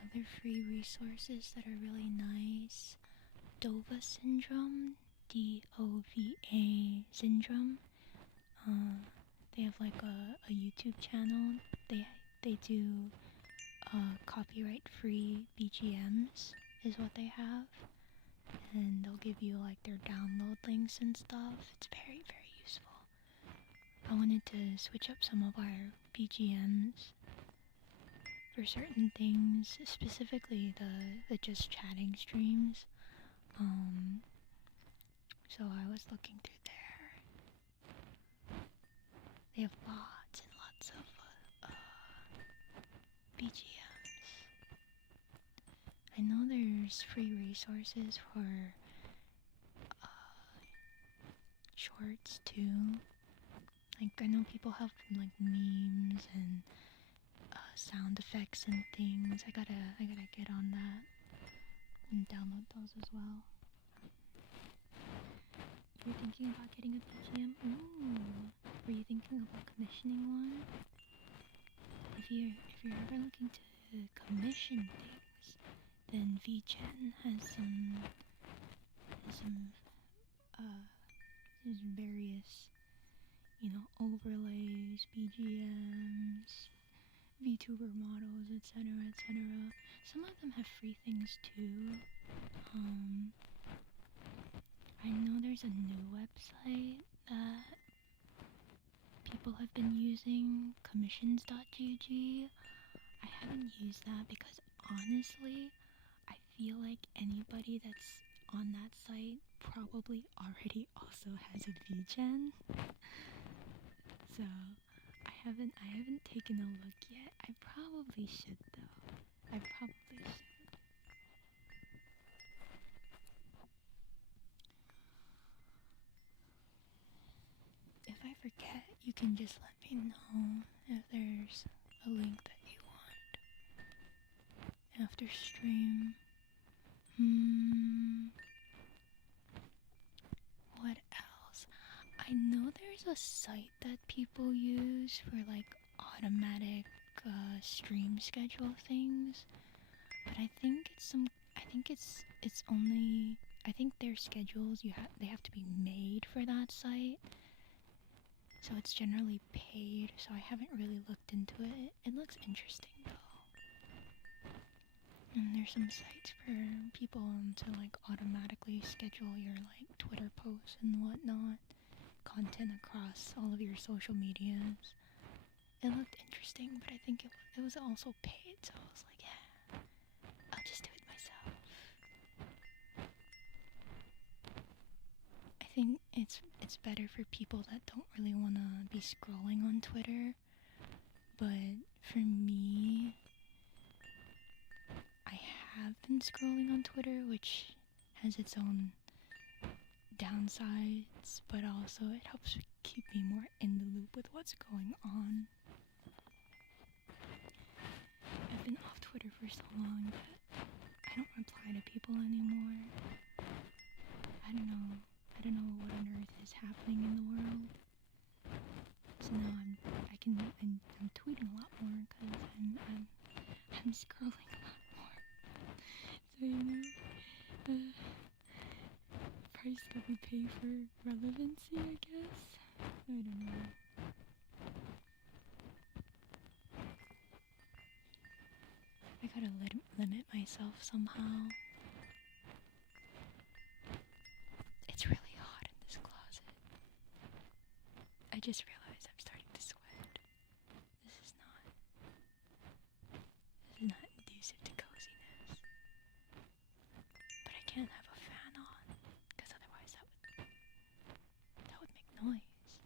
Other free resources that are really nice. Dova syndrome, D-O-V-A syndrome. They have like a YouTube channel. They do copyright free BGMs is what they have, and they'll give you like their download links and stuff. It's very, very useful. I wanted to switch up some of our BGMs for certain things, specifically the just chatting streams. So I was looking through there. They have lots and lots of BGMs. I know there's free resources for shorts too. Like I know people have like memes and sound effects and things. I gotta get on that and download those as well. You're thinking about getting a BGM? Ooh. Were you thinking about commissioning one? If you're ever looking to commission things, then VGen has some there's various, overlays, BGMs, VTuber models, etc., etc. Some of them have free things too. I know there's a new website that people have been using, commissions.gg. I haven't used that because honestly, I feel like anybody that's on that site probably already also has a VGen. So I haven't taken a look yet. I probably should though. I probably should. If I forget, you can just let me know if there's a link that you want after stream. What else? I know there's a site that people use for like automatic stream schedule things, but I think their schedules they have to be made for that site. So it's generally paid, so I haven't really looked into it. It looks interesting though. And there's some sites for people to like automatically schedule your like Twitter posts and whatnot, content across all of your social medias. It looked interesting, but I think it was also paid, so I was like, yeah, I'll just do it myself. I think it's better for people that don't really want to be scrolling on Twitter, but for me, I have been scrolling on Twitter, which has its own downsides, but also it helps keep me more in the loop with what's going on. I've been off Twitter for so long that I don't reply to people anymore. I don't know what on earth is happening in the world. So now I'm tweeting a lot more because I'm scrolling a lot more. So price that we pay for relevancy, I guess. I don't know. I gotta limit myself somehow. It's really hot in this closet. I just realized I'm starting to sweat. This is not conducive to coziness. But I can't have a fan on, because otherwise that would make noise.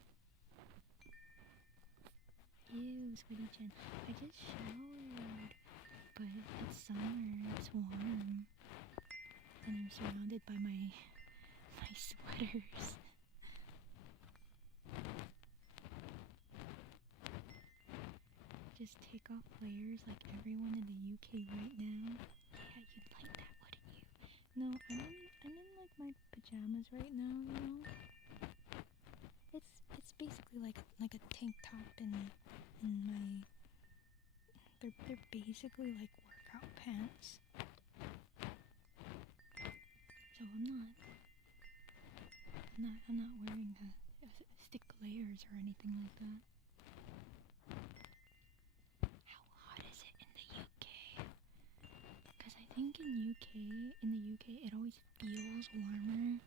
Ew, sweaty chin. I just showered, but it's summer, it's warm, and I'm surrounded by my sweaters. Just take off layers like everyone in the UK right now. Yeah, you'd like that, wouldn't you? No, I'm in like my pajamas right now, you know? It's basically like a tank top and my they're basically like workout pants. So I'm not wearing a thick layers or anything like that. How hot is it in the UK? Because I think in the UK it always feels warmer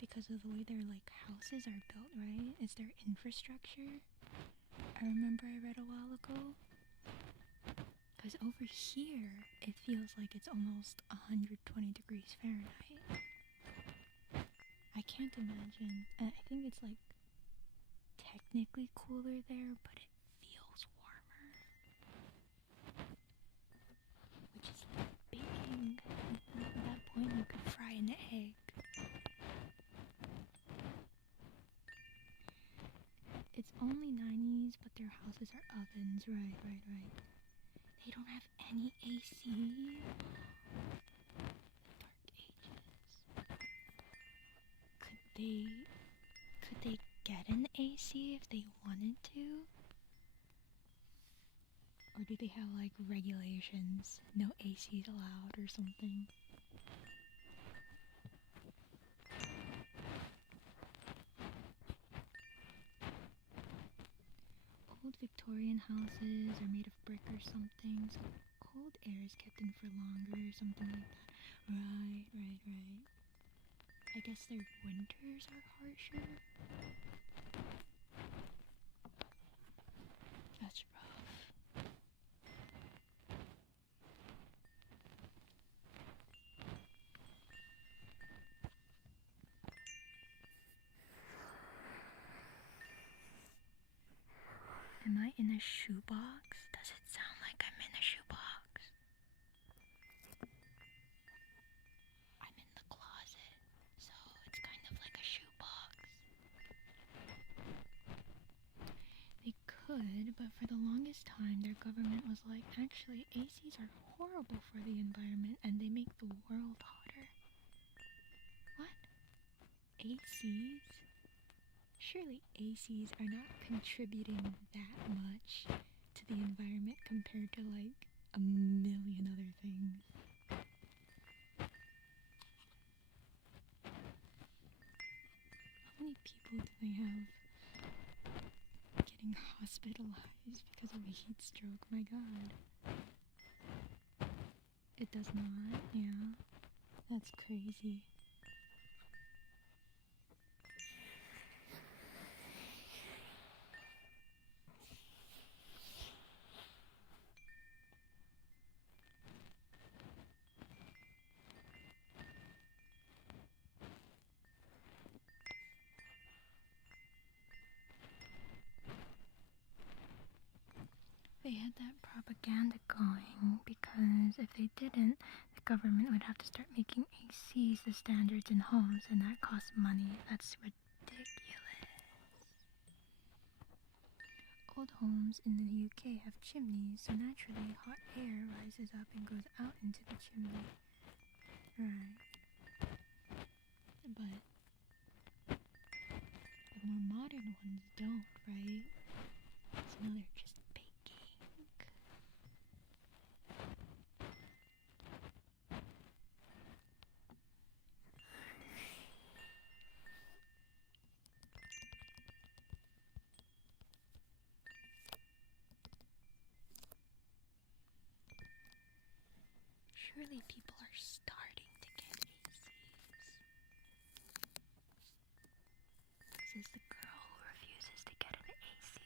because of the way their like houses are built, right? It's their infrastructure. I remember I read a while ago. Because over here, it feels like it's almost 120 degrees Fahrenheit. I can't imagine. I think it's like technically cooler there, but it feels warmer. Which is like baking. At that point, you could fry an egg. It's only 90s, but their houses are ovens. Right. They don't have any AC. Dark ages. Could they get an AC if they wanted to? Or do they have like regulations? No ACs allowed or something? Old Victorian houses are made of brick or something, so cold air is kept in for longer or something like that. Right. I guess their winters are harsher. That's rough. Am I in a shoebox? Does it sound like I'm in a shoebox? I'm in the closet, so it's kind of like a shoebox. They could, but for the longest time their government was like, actually ACs are horrible for the environment and they make the world hotter. What? ACs? Surely ACs are not contributing that much to the environment compared to like a million other things. How many people do they have getting hospitalized because of a heat stroke? My god. It does not? Yeah. That's crazy. They had that propaganda going because if they didn't, the government would have to start making ACs the standards in homes, and that costs money. That's ridiculous. Old homes in the UK have chimneys, so naturally hot air rises up and goes out into the chimney. Right. But the more modern ones don't, right? So now they're just baking. Surely people are starting to get ACs. Says the girl who refuses to get an AC.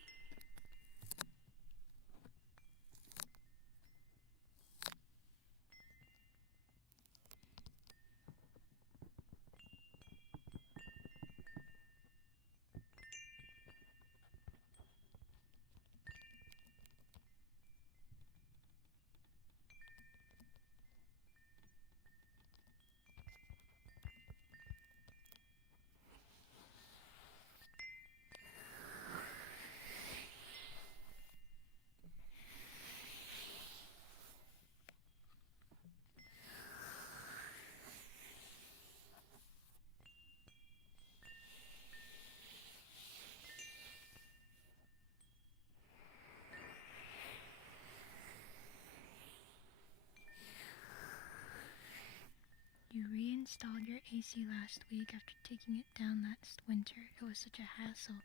You reinstalled your AC last week after taking it down last winter. It was such a hassle.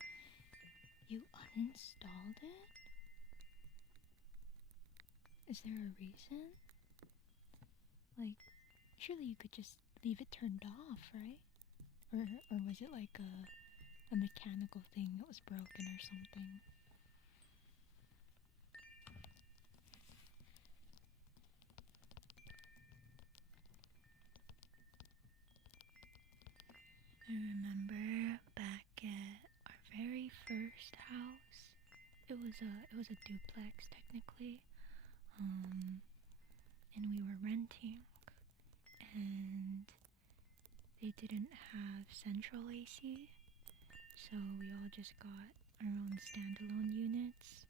You uninstalled it? Is there a reason? Like, surely you could just leave it turned off, right? Or was it like a mechanical thing that was broken or something? I remember back at our very first house. It was a duplex technically. And we were renting, and they didn't have central AC, so we all just got our own standalone units.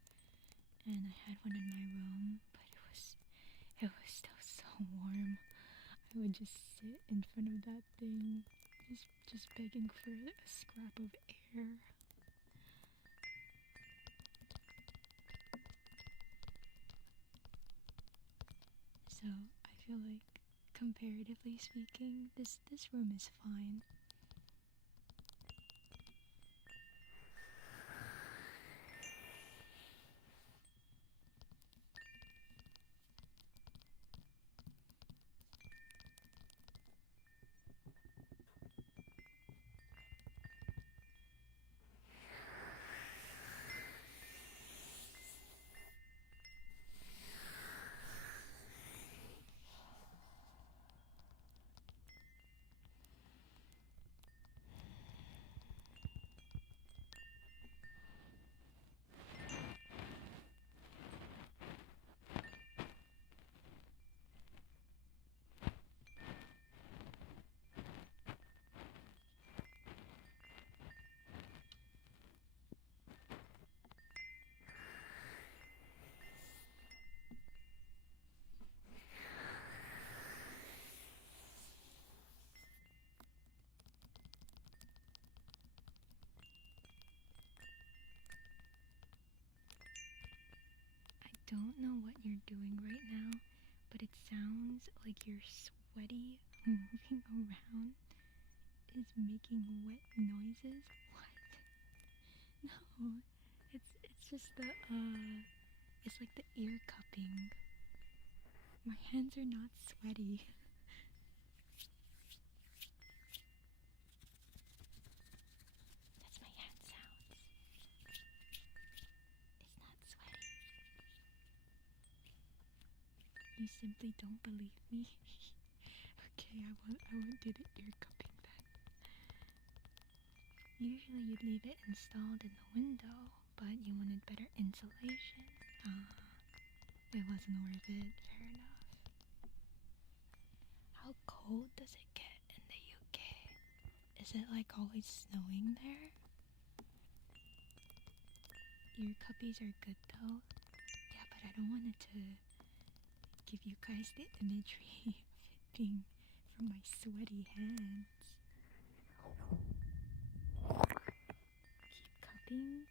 And I had one in my room, but it was still so warm. I would just sit in front of that thing, just begging for a scrap of air. So I feel like, comparatively speaking, this room is fine. I don't know what you're doing right now, but it sounds like you're sweaty moving around is making wet noises. What? No, it's just it's like the ear cupping. My hands are not sweaty. That's my hand sounds. It's not sweaty. You simply don't believe me? Okay, I won't do the ear cupping then. Usually you'd leave it installed in the window, but you wanted better insulation. It wasn't worth it. Fair enough. How cold does it get in the UK? Is it like always snowing there? Ear cuppies are good though. Yeah, but I don't want it to give you guys the imagery of it being from my sweaty hands. Keep cupping.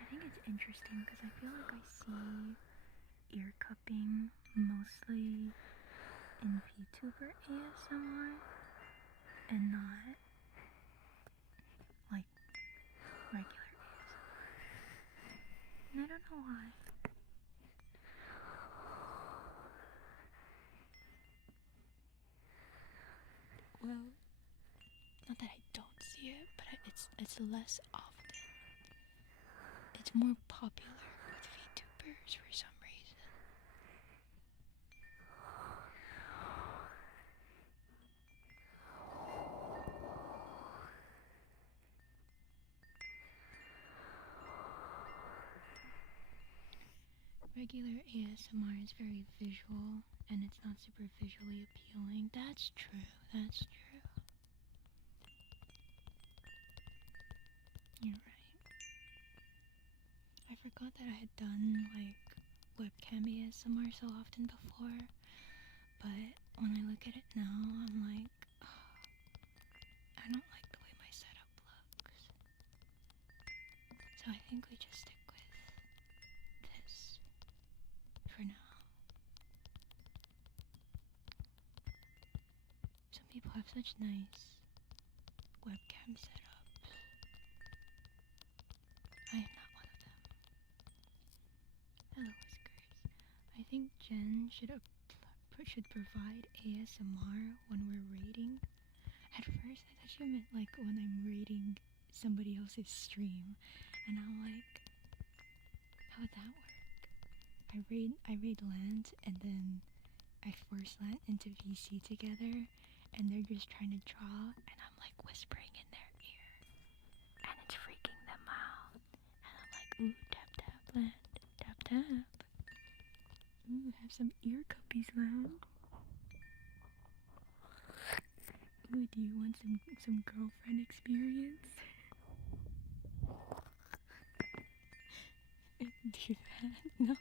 I think it's interesting because I feel like I see ear cupping mostly in VTuber ASMR and not like regular ASMR. And I don't know why. Well, not that I don't see it, but it's less often. It's more popular with VTubers for some reason. Regular ASMR is very visual, and it's not super visually appealing. That's true. You're right. I forgot that I had done like webcam ASMR so often before, but when I look at it now, I'm like, oh, I don't like the way my setup looks. So I think we just stick with this for now. Some people have such nice webcam setups. I am not one of them. Hello, Whiskers. I think Jen should should provide ASMR when we're rating. At first, I thought you meant like when I'm rating somebody else's stream, and I'm like, how would that work? I raid lands, and then I force land into VC together, and they're just trying to draw, and I'm like whispering in their ear, and it's freaking them out. And I'm like, ooh, tap tap land, tap tap. Ooh, have some ear cuppies land. Ooh, do you want some girlfriend experience? Do that? No.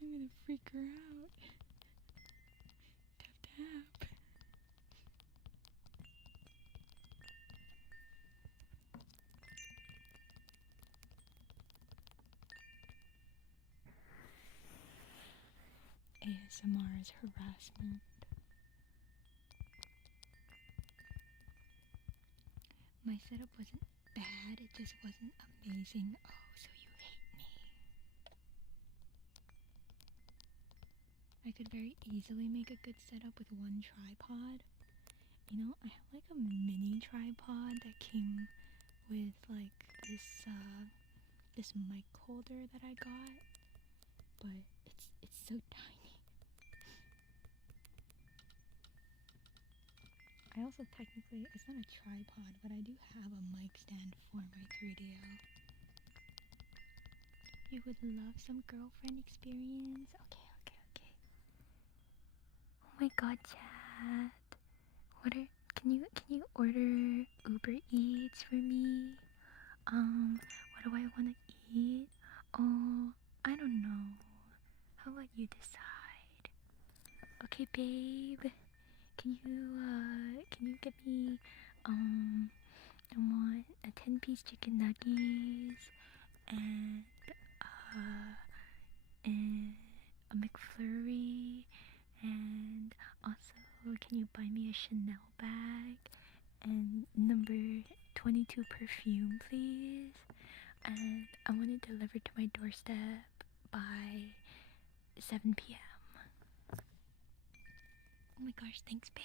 I'm gonna freak her out. Tap tap. ASMR is harassment. My setup wasn't bad, it just wasn't amazing. Oh, so you hate me. I could very easily make a good setup with one tripod. You know, I have like a mini tripod that came with like this mic holder that I got, but it's so tiny. I also technically, it's not a tripod, but I do have a mic stand for my 3DO. You would love some girlfriend experience? Okay. Oh my god, chat. Can you order Uber Eats for me? What do I wanna eat? Oh, I don't know. How about you decide? Okay, babe. Can you get me, I want a 10-piece chicken nuggets and, and a McFlurry, and also, can you buy me a Chanel bag and number 22 perfume, please? And I want it delivered to my doorstep by 7 p.m. Oh my gosh, thanks, babe.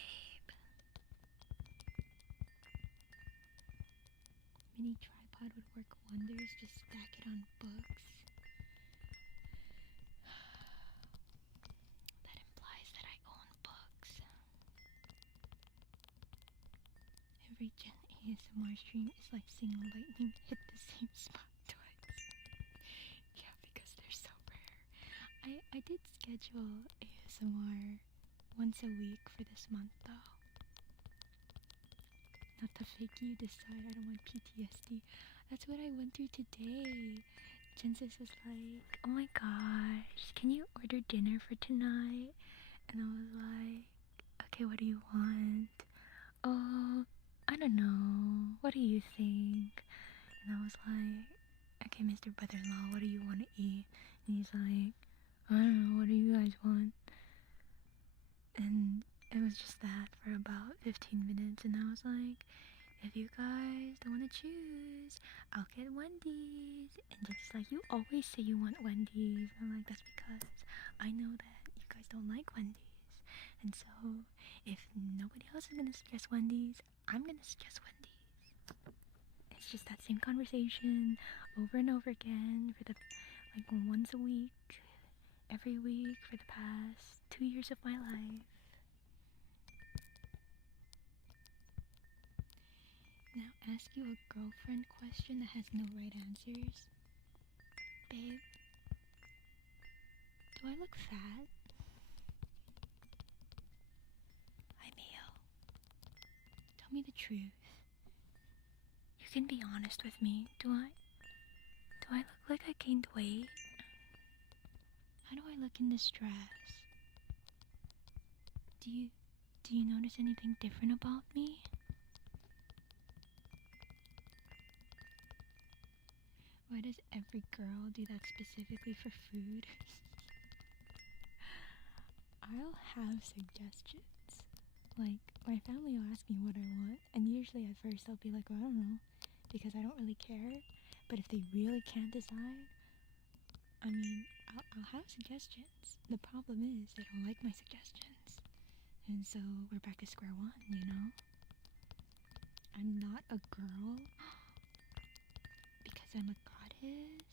Mini tripod would work wonders. Just stack it on books. That implies that I own books. Every Gen ASMR stream is like seeing lightning hit the same spot twice. Yeah, because they're so rare. I did schedule ASMR once a week for this month though. Not to fake you decide, I don't want PTSD. That's what I went through today. Jensis was like, oh my gosh, can you order dinner for tonight? And I was like, okay, what do you want? Oh, I don't know. What do you think? And I was like, okay, Mr. Brother-in-law, what do you want to eat? And he's like, I don't know, what do you guys want? And it was just that for about 15 minutes, and I was like, if you guys don't want to choose, I'll get Wendy's. And just like, you always say you want Wendy's. And I'm like, that's because I know that you guys don't like Wendy's. And so, if nobody else is gonna suggest Wendy's, I'm gonna suggest Wendy's. It's just that same conversation over and over again for the like once a week, every week for the past 2 years of my life. Now ask you a girlfriend question that has no right answers. Babe, do I look fat? I'm ill. Tell me the truth. You can be honest with me. Do I look like I gained weight? How do I look in this dress? Do you notice anything different about me? Why does every girl do that specifically for food? I'll have suggestions. Like, my family will ask me what I want, and usually at first I'll be like, well, I don't know, because I don't really care. But if they really can't decide, I mean, I'll have suggestions. The problem is they don't like my suggestions. And so we're back to square one, you know? I'm not a girl because I'm a goddess.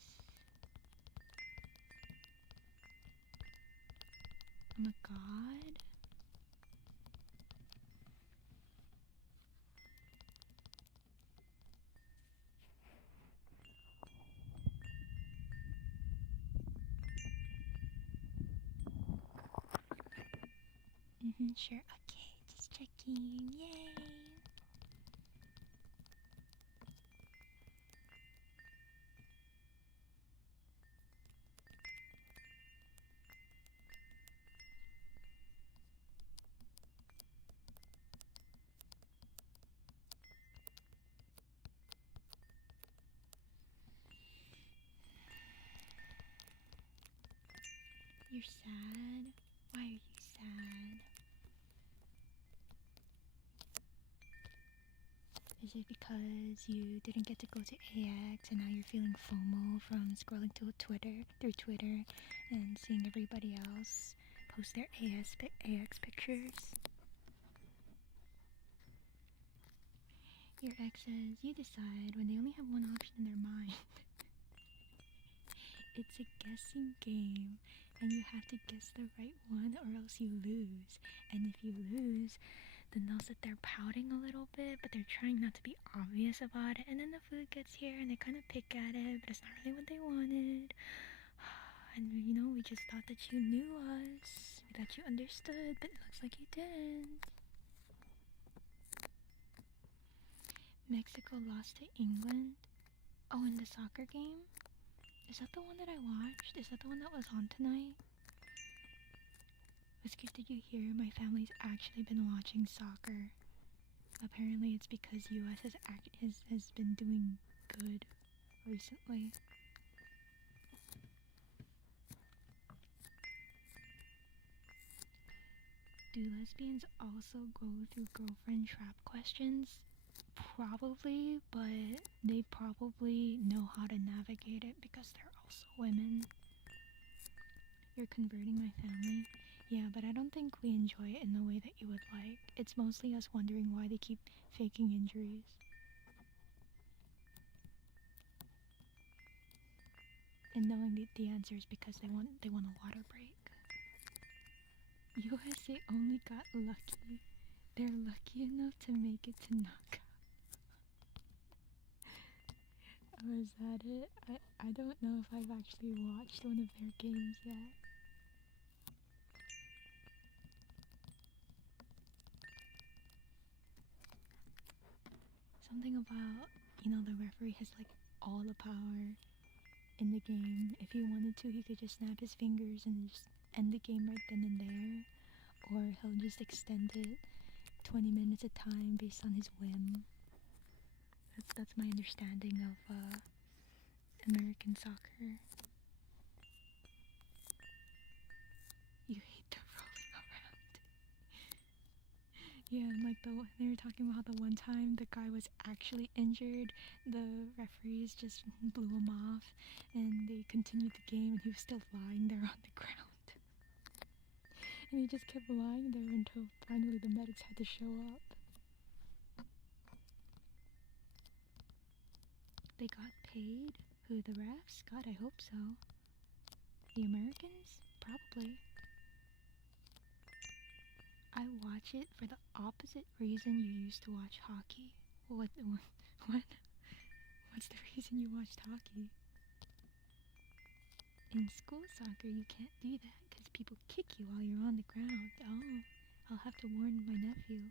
I'm a god. Sure, okay, just checking, yay! You're sad? Why are you sad? Is it because you didn't get to go to AX and now you're feeling FOMO from scrolling through Twitter and seeing everybody else post their AX pictures? Your ex says you decide when they only have one option in their mind. It's a guessing game and you have to guess the right one or else you lose. And if you lose, then they'll sit there pouting a little bit, but they're trying not to be obvious about it. And then the food gets here and they kind of pick at it, but it's not really what they wanted. And you know, we just thought that you knew us, that you understood, but it looks like you didn't. Mexico lost to England. Oh, in the soccer game? Is that the one that I watched? Is that the one that was on tonight? Whiskers, did you hear? My family's actually been watching soccer. Apparently it's because US has been doing good recently. Do lesbians also go through girlfriend trap questions? Probably, but they probably know how to navigate it because they're also women. You're converting my family? Yeah, but I don't think we enjoy it in the way that you would like. It's mostly us wondering why they keep faking injuries. And knowing the answer is because they want a water break. USA only got lucky. They're lucky enough to make it to knockout. Oh, is that it? I don't know if I've actually watched one of their games yet. Something about, you know, the referee has like all the power in the game. If he wanted to, he could just snap his fingers and just end the game right then and there. Or he'll just extend it 20 minutes at a time based on his whim. That's my understanding of American soccer. You hate the rolling around. Yeah, and like they were talking about how the one time the guy was actually injured, the referees just blew him off, and they continued the game, and he was still lying there on the ground. And he just kept lying there until finally the medics had to show up. They got paid? Who, the refs? God, I hope so. The Americans? Probably. I watch it for the opposite reason you used to watch hockey. What? What's the reason you watched hockey? In school soccer, you can't do that because people kick you while you're on the ground. Oh, I'll have to warn my nephew.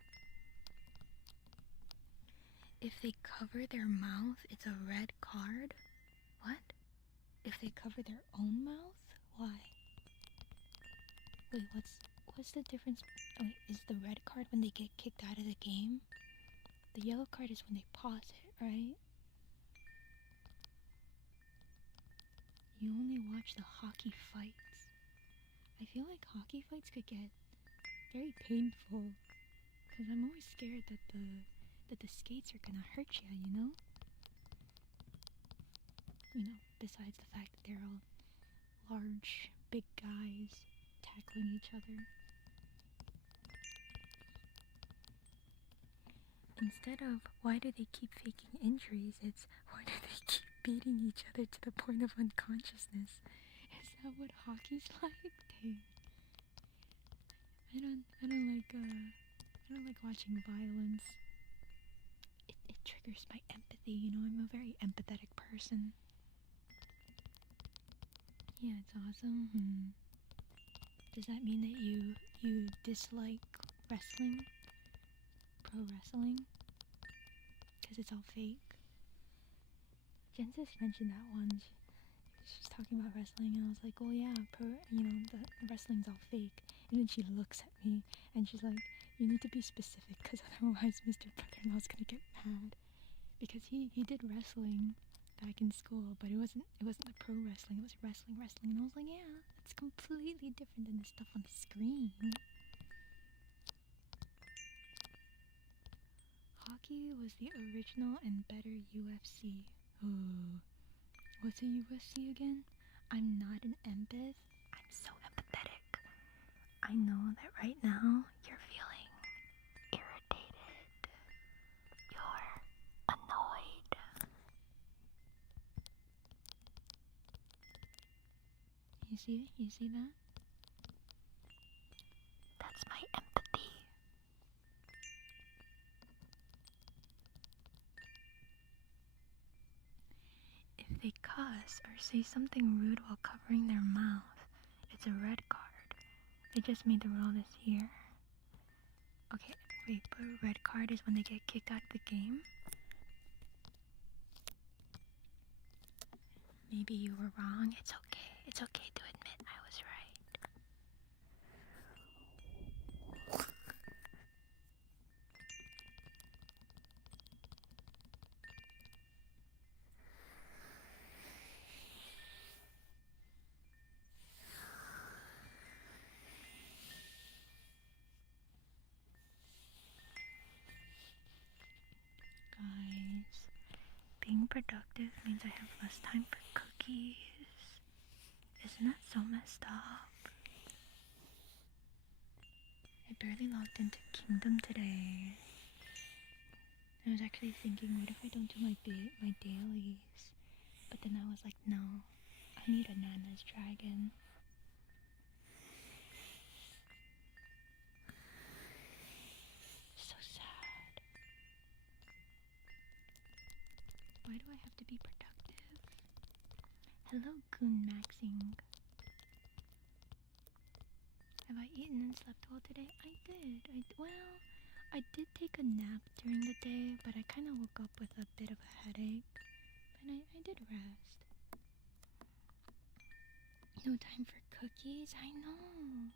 If they cover their mouth, it's a red card? What? If they cover their own mouth? Why? Wait, what's the difference? Oh, wait, is the red card when they get kicked out of the game? The yellow card is when they pause it, right? You only watch the hockey fights. I feel like hockey fights could get very painful because I'm always scared that the skates are gonna hurt you, you know? Besides the fact that they're all large, big guys tackling each other. Instead of why do they keep faking injuries, it's why do they keep beating each other to the point of unconsciousness? Is that what hockey's like? Dang. I don't like watching violence. It triggers my empathy, you know, I'm a very empathetic person. Yeah, it's awesome. Does that mean that you dislike wrestling? Pro wrestling? Because it's all fake? Jen just mentioned that one. She's talking about wrestling, and I was like, well, yeah, the wrestling's all fake. And then she looks at me, and she's like, you need to be specific, because otherwise Mr. Brother-in-law's gonna get mad. Because he did wrestling back in school, but it wasn't the pro wrestling, it was wrestling. And I was like, yeah, it's completely different than the stuff on the screen. Hockey was the original and better UFC. Ooh. What's a UFC again? I'm not an empath. I'm so empathetic. I know that right now you're feeling irritated. You're annoyed. You see that? That's my empathy. If they cuss or say something rude while covering their mouth, it's a red card. They just made the rule this year. Okay, wait, but a red card is when they get kicked out of the game? Maybe you were wrong. It's okay. It's okay to admit I was right. Guys, being productive means I have less time for cookies. Isn't that so messed up? I barely logged into Kingdom today. I was actually thinking, what if I don't do my dailies? But then I was like, no, I need a Nana's Dragon. So sad. Why do I have to be productive? Hello, Goon Maxing. Have I eaten and slept well today? I did. I did take a nap during the day, but I kind of woke up with a bit of a headache. But I did rest. No time for cookies? I know.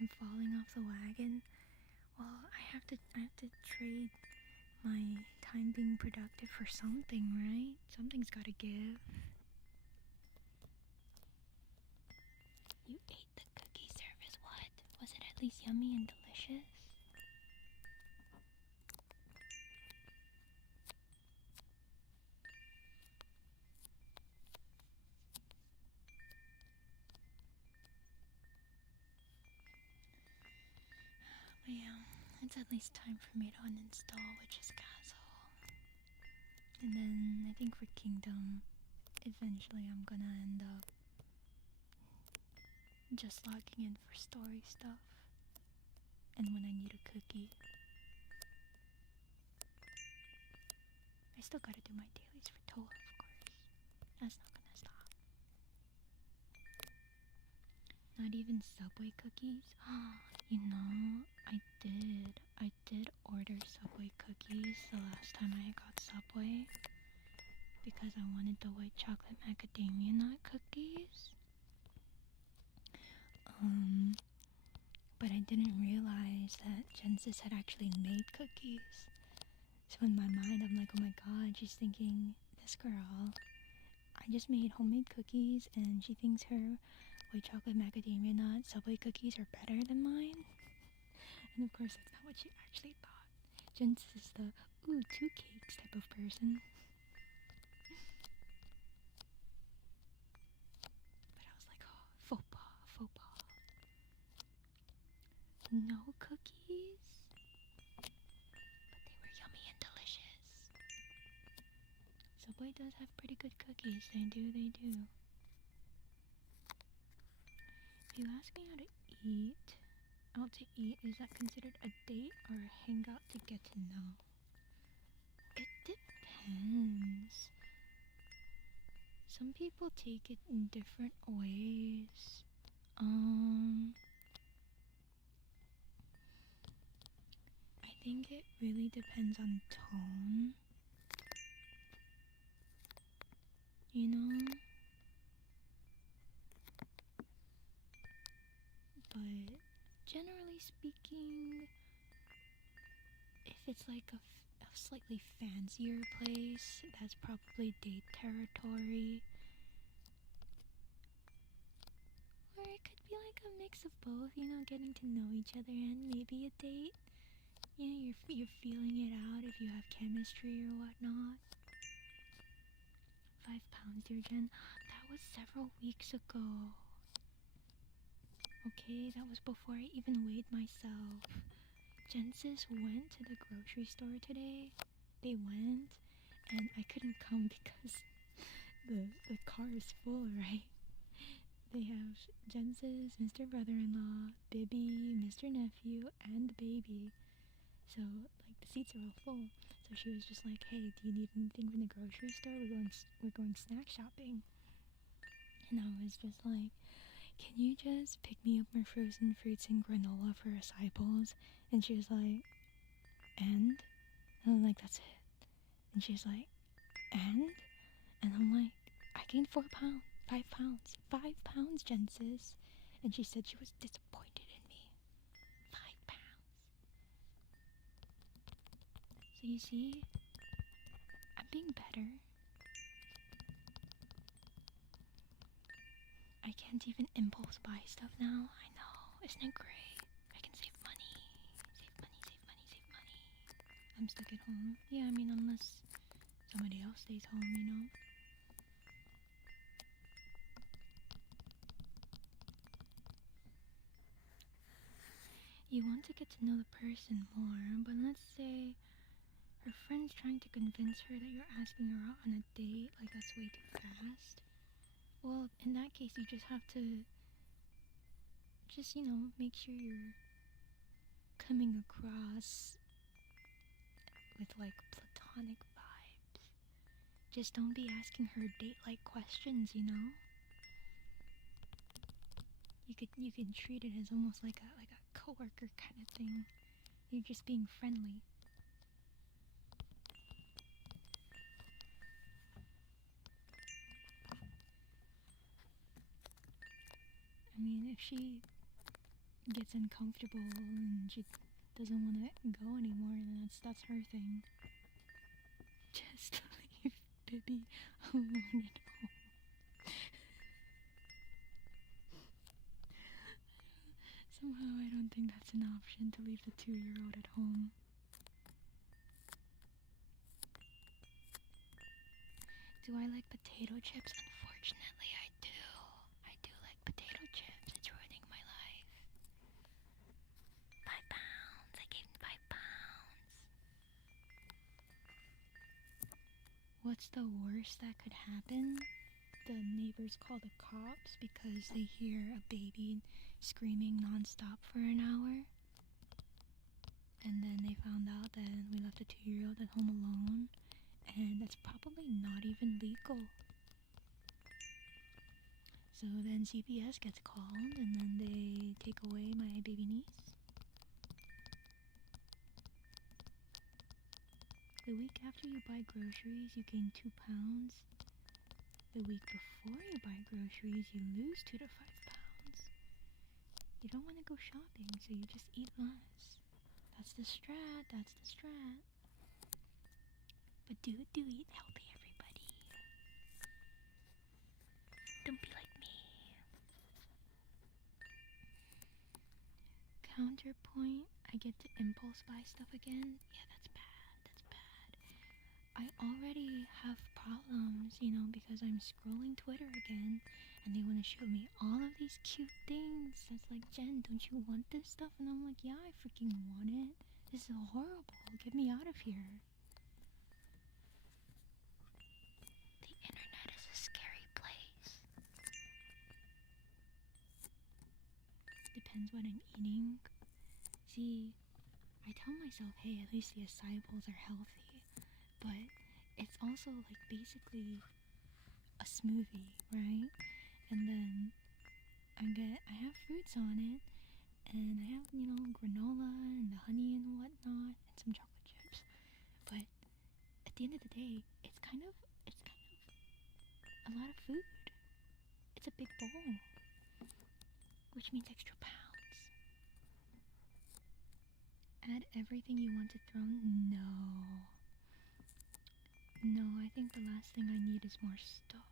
I'm falling off the wagon. Well, I have to trade my time being productive for something, right? Something's gotta give. You ate the cookie service, what? Was it at least yummy and delicious? But yeah, it's at least time for me to uninstall Witch's Castle. And then I think for Kingdom, eventually I'm gonna end up just logging in for story stuff. And when I need a cookie. I still gotta do my dailies for Toa, of course. That's not gonna stop. Not even Subway cookies? You know, I did order Subway cookies the last time I got Subway. Because I wanted the white chocolate macadamia nut cookies. But I didn't realize that Genesis had actually made cookies. So in my mind, I'm like, oh my god, she's thinking, this girl, I just made homemade cookies and she thinks her white chocolate macadamia nut Subway cookies are better than mine. And of course, that's not what she actually thought. Genesis is the, ooh, 2 cakes type of person. But I no cookies? But they were yummy and delicious. Subway does have pretty good cookies. They do, they do. If you ask me out to eat, is that considered a date or a hangout to get to know? It depends. Some people take it in different ways. I think it really depends on tone. You know? But generally speaking, if it's like a slightly fancier place, that's probably date territory. Or it could be like a mix of both, you know, getting to know each other and maybe a date. You know, you're feeling it out if you have chemistry or whatnot. 5 pounds, dear Jen. That was several weeks ago. Okay, that was before I even weighed myself. Jensis went to the grocery store today. They went, and I couldn't come because the car is full, right? They have Jensis, Mr. Brother-in-law, Bibby, Mr. Nephew, and the baby. So, like, the seats are all full. So she was just like, hey, do you need anything from the grocery store? We're going snack shopping. And I was just like, can you just pick me up my frozen fruits and granola for acai And she was like, and I'm like, that's it. And she's like, and I'm like, I gained 4 pounds, 5 pounds, 5 pounds, Jensis. And she said she was disappointed in me. 5 pounds. So you see, I'm being better. I can't even impulse buy stuff now. I know, isn't it great? I can save money. Save money. I'm stuck at home. Yeah, I mean, unless somebody else stays home, you know? You want to get to know the person more, but let's say her friend's trying to convince her that you're asking her out on a date, like that's way too fast. Well, in that case, you just have to you know, make sure you're coming across with like platonic vibes. Just don't be asking her date-like questions, you know? You can treat it as almost like a coworker kind of thing. You're just being friendly. I mean, if she gets uncomfortable and she doesn't want to go anymore, then that's her thing. Just leave Bibby alone at home. Somehow I don't think that's an option to leave the 2-year-old at home. Do I like potato chips? Unfortunately, I do. I do like potato chips. It's ruining my life. 5 pounds. I gained 5 pounds. What's the worst that could happen? The neighbors call the cops because they hear a baby screaming nonstop for an hour. And then they found out that we left a 2-year-old at home alone. And that's probably not even legal. So then CPS gets called, and then they take away my baby niece. The week after you buy groceries, you gain 2 pounds. The week before you buy groceries, you lose 2 to 5 pounds. You don't want to go shopping, so you just eat less. That's the strat. But do eat healthy, everybody. Don't be like me. Counterpoint, I get to impulse buy stuff again. Yeah, that's bad. I already have problems, you know, because I'm scrolling Twitter again, and they want to show me all of these cute things. That's like, Jen, don't you want this stuff? And I'm like, yeah, I freaking want it. This is horrible. Get me out of here. The internet is a scary place. Depends what I'm eating. See, I tell myself, hey, at least the acai bowls are healthy. But it's also like basically a smoothie, right? And then I have fruits on it, and I have, granola and the honey and whatnot, and some chocolate chips. But at the end of the day, it's kind of a lot of food. It's a big bowl, which means extra pounds. Add everything you want to throw? No. No, I think the last thing I need is more stuff.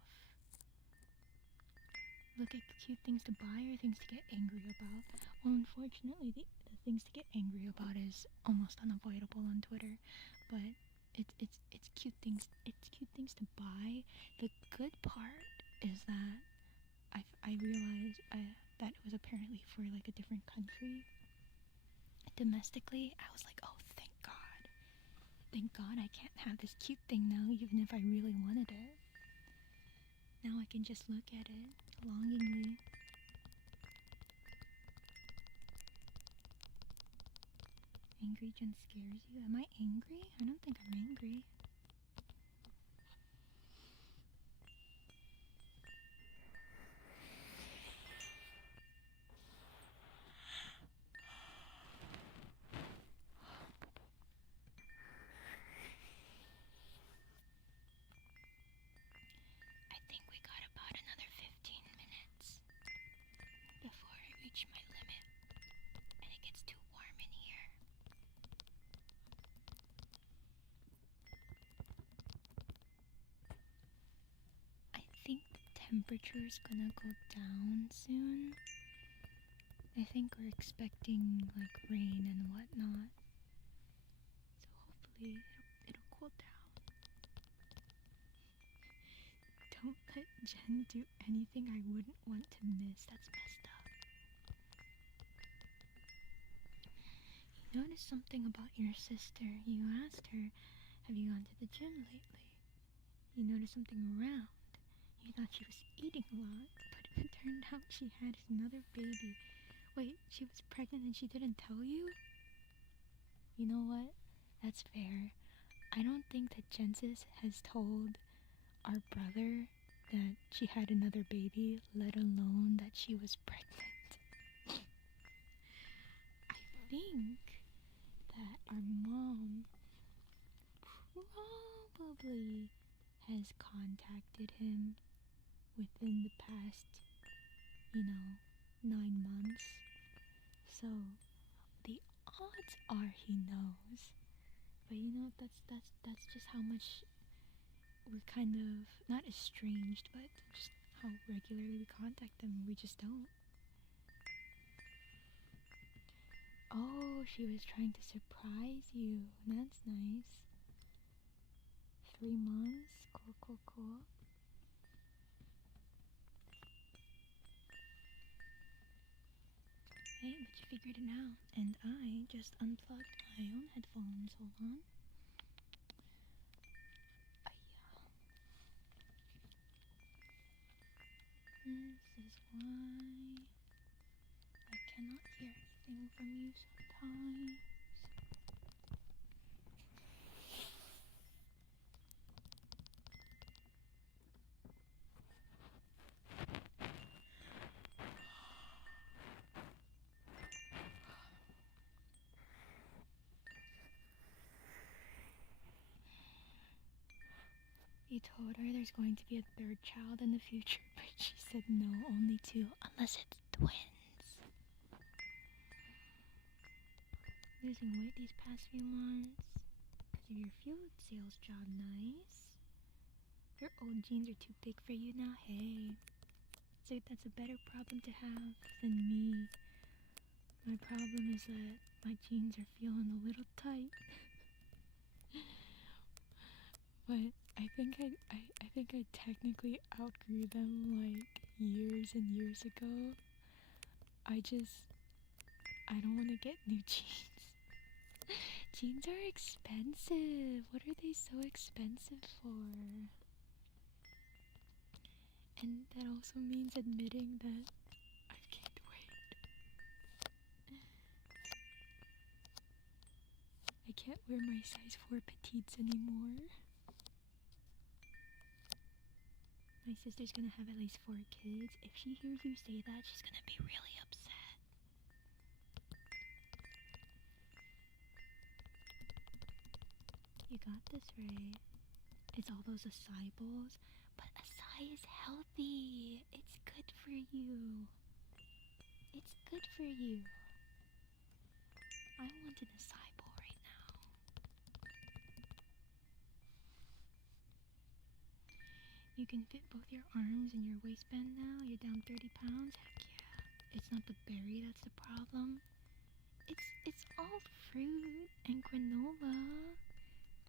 Look at cute things to buy or things to get angry about. Well, unfortunately, the things to get angry about is almost unavoidable on Twitter. But it's cute things. It's cute things to buy. The good part is that I realized that it was apparently for like a different country. Domestically, I was like, oh, thank God. Thank God I can't have this cute thing now, even if I really wanted it. Now I can just look at it longingly. Angry Jen scares you? Am I angry? I don't think I'm angry. I think we got about another 15 minutes before I reach my limit and it gets too warm in here. I think the temperature's gonna go down soon. I think we're expecting like rain and whatnot. So hopefully it'll cool down. Don't let Jen do anything I wouldn't want to miss. That's messed up. You noticed something about your sister. You asked her, have you gone to the gym lately? You noticed something around. You thought she was eating a lot, but it turned out she had another baby. Wait, she was pregnant and she didn't tell you? You know what? That's fair. I don't think that Jensis has told our brother that she had another baby, let alone that she was pregnant. I think that our mom probably has contacted him within the past, 9 months. So the odds are he knows. But that's just how much we're kind of not estranged, but just how regularly we contact them. We just don't. Oh, she was trying to surprise you. That's nice. 3 months. Cool. Hey, but you figured it out. And I just unplugged my own headphones. Hold on. This is why I cannot hear anything from you sometimes. You told her there's going to be a third child in the future, but she said no, only 2, unless it's twins. Losing weight these past few months because of your food sales job, nice. Your old jeans are too big for you now, hey. So that's a better problem to have than me. My problem is that my jeans are feeling a little tight. But I think I technically outgrew them like years and years ago. I don't want to get new jeans. Jeans are expensive. What are they so expensive for? And that also means admitting that I've gained weight. I can't wear my size 4 petites anymore. My sister's gonna have at least 4 kids. If she hears you say that, she's gonna be really upset. You got this, right? It's all those acai bowls, but acai is healthy. It's good for you. It's good for you. I want an acai bowl right now. You can fit both your arms in your waistband now. You're down 30 pounds. Heck yeah. It's not the berry that's the problem. It's all fruit and granola.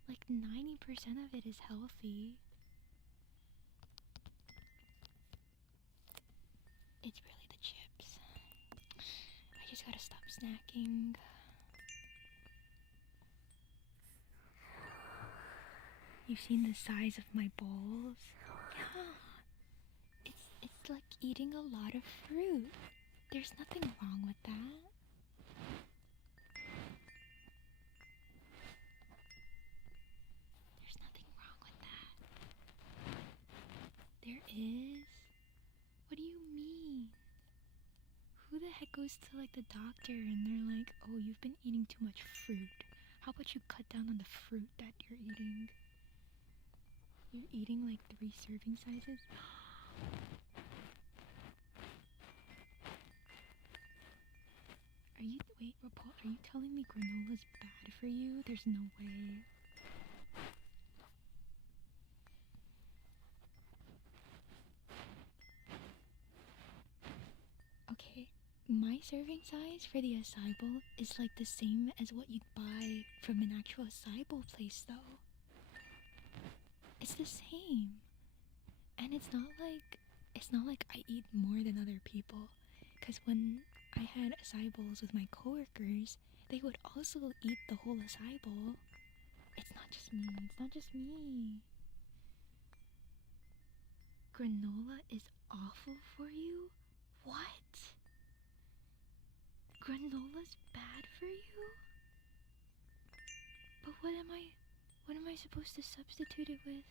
Like 90% of it is healthy. It's really the chips. I just gotta stop snacking. You've seen the size of my bowls? Yeah. It's like eating a lot of fruit. There's nothing wrong with that. There's nothing wrong with that. There is? What do you mean? Who the heck goes to like the doctor and they're like, oh, you've been eating too much fruit. How about you cut down on the fruit that you're eating? You're eating like 3 serving sizes? Wait, Rapol, are you telling me granola's bad for you? There's no way. Okay, my serving size for the acai bowl is like the same as what you'd buy from an actual acai bowl place though. It's the same. And it's not like I eat more than other people. Cause when I had acai bowls with my coworkers, they would also eat the whole acai bowl. It's not just me. It's not just me. Granola is awful for you? What? Granola's bad for you? But what am I supposed to substitute it with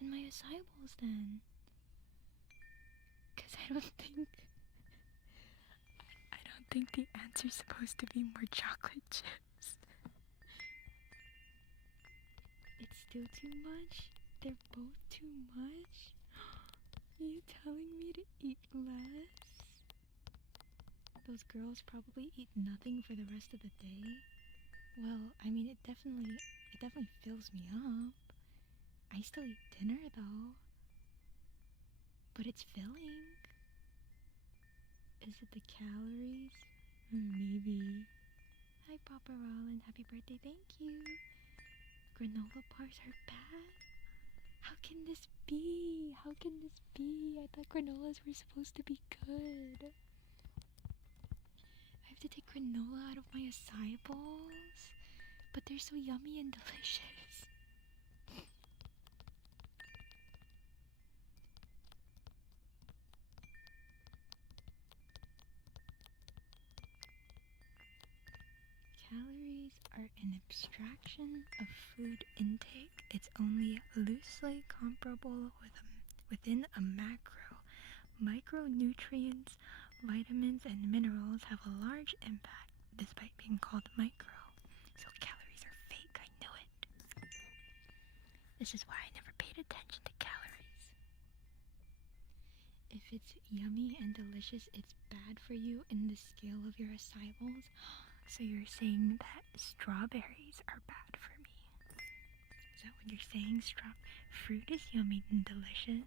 in my acai bowls then? Cause I don't think the answer's supposed to be more chocolate chips. It's still too much? They're both too much? Are you telling me to eat less? Those girls probably eat nothing for the rest of the day. Well, I mean, it definitely fills me up. I still eat dinner though. But it's filling. Is it the calories? Maybe. Hi, Papa Rollin. Happy birthday, thank you. Granola bars are bad? How can this be? How can this be? I thought granolas were supposed to be good. I have to take granola out of my acai bowls? But they're so yummy and delicious. Calories are an abstraction of food intake. It's only loosely comparable within a macro. Micronutrients, vitamins, and minerals have a large impact despite being called micro. So calories are fake, I knew it. This is why I never paid attention to calories. If it's yummy and delicious, it's bad for you in the scale of your acai bowls. So you're saying that strawberries are bad for me? Is that what you're saying? Fruit is yummy and delicious.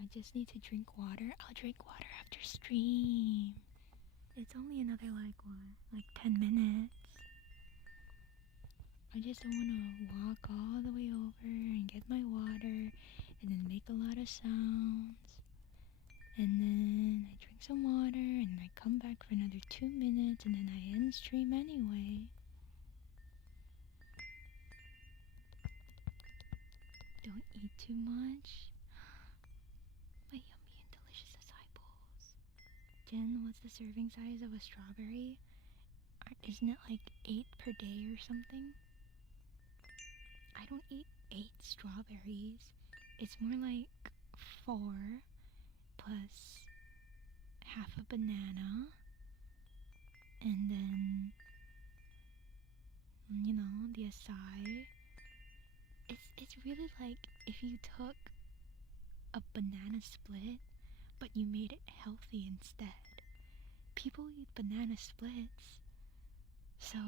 I just need to drink water. I'll drink water after stream. It's only another like 10 minutes. I just don't want to walk all the way over and get my water and then make a lot of sounds. And then I drink some water and I come back for another 2 minutes and then I end stream anyway. Don't eat too much. My yummy and delicious acai bowls. Jen, what's the serving size of a strawberry? Isn't it like 8 per day or something? I don't eat 8 strawberries. It's more like 4 plus half a banana. And then, the acai. It's really like if you took a banana split, but you made it healthy instead. People eat banana splits, so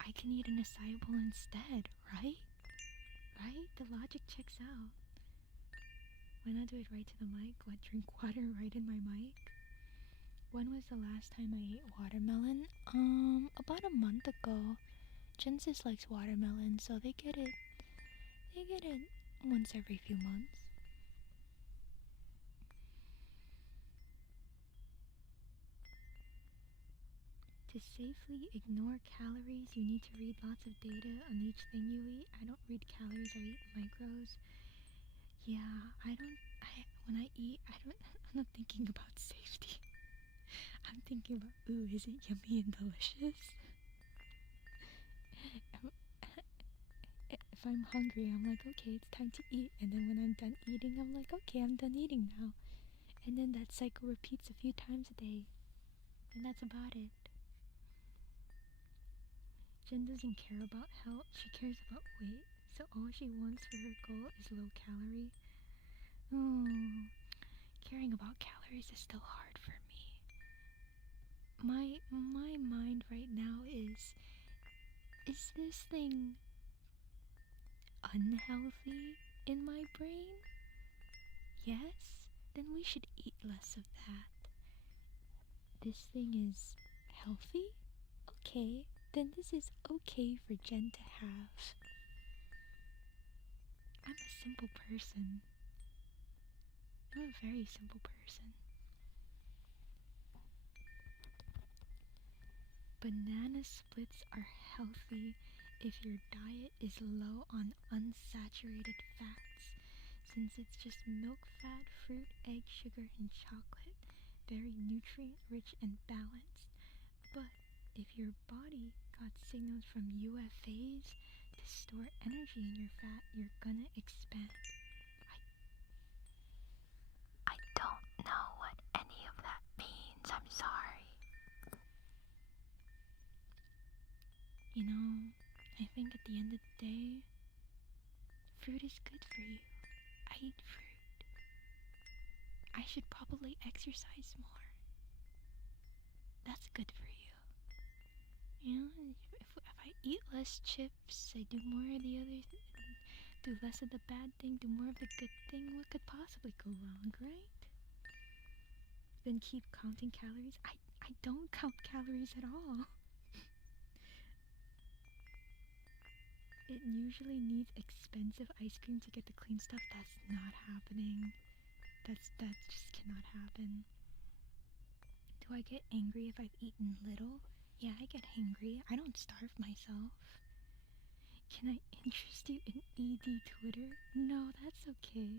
I can eat an acai bowl instead, right? Right? The logic checks out. Why not do it right to the mic? What, drink water right in my mic? When was the last time I ate watermelon? About a month ago. Jensis likes watermelon, so they get it once every few months. To safely ignore calories, you need to read lots of data on each thing you eat. I don't read calories, I eat micros. Yeah, when I eat, I'm not thinking about safety. I'm thinking about, ooh, is it yummy and delicious? If I'm hungry, I'm like, okay, it's time to eat. And then when I'm done eating, I'm like, okay, I'm done eating now. And then that cycle repeats a few times a day. And that's about it. Jen doesn't care about health, she cares about weight. So all she wants for her goal is low calorie. Oh, caring about calories is still hard for me. My mind right now is this thing unhealthy in my brain? Yes? Then we should eat less of that. This thing is healthy? Okay, then this is okay for Jen to have. I'm a simple person. I'm a very simple person. Banana splits are healthy if your diet is low on unsaturated fats, since it's just milk, fat, fruit, egg, sugar, and chocolate. Very nutrient rich and balanced. But if your body got signals from UFAs to store energy in your fat, you're gonna expand. I don't know what any of that means. I'm sorry. I think at the end of the day, fruit is good for you. I eat fruit. I should probably exercise more. That's good for you. If I eat less chips, I do more of the other do less of the bad thing, do more of the good thing, what could possibly go wrong, right? Then keep counting calories. I don't count calories at all. It usually needs expensive ice cream to get the clean stuff. That's not happening. That just cannot happen. Do I get angry if I've eaten little? Yeah, I get hangry. I don't starve myself. Can I interest you in ED Twitter? No, that's okay.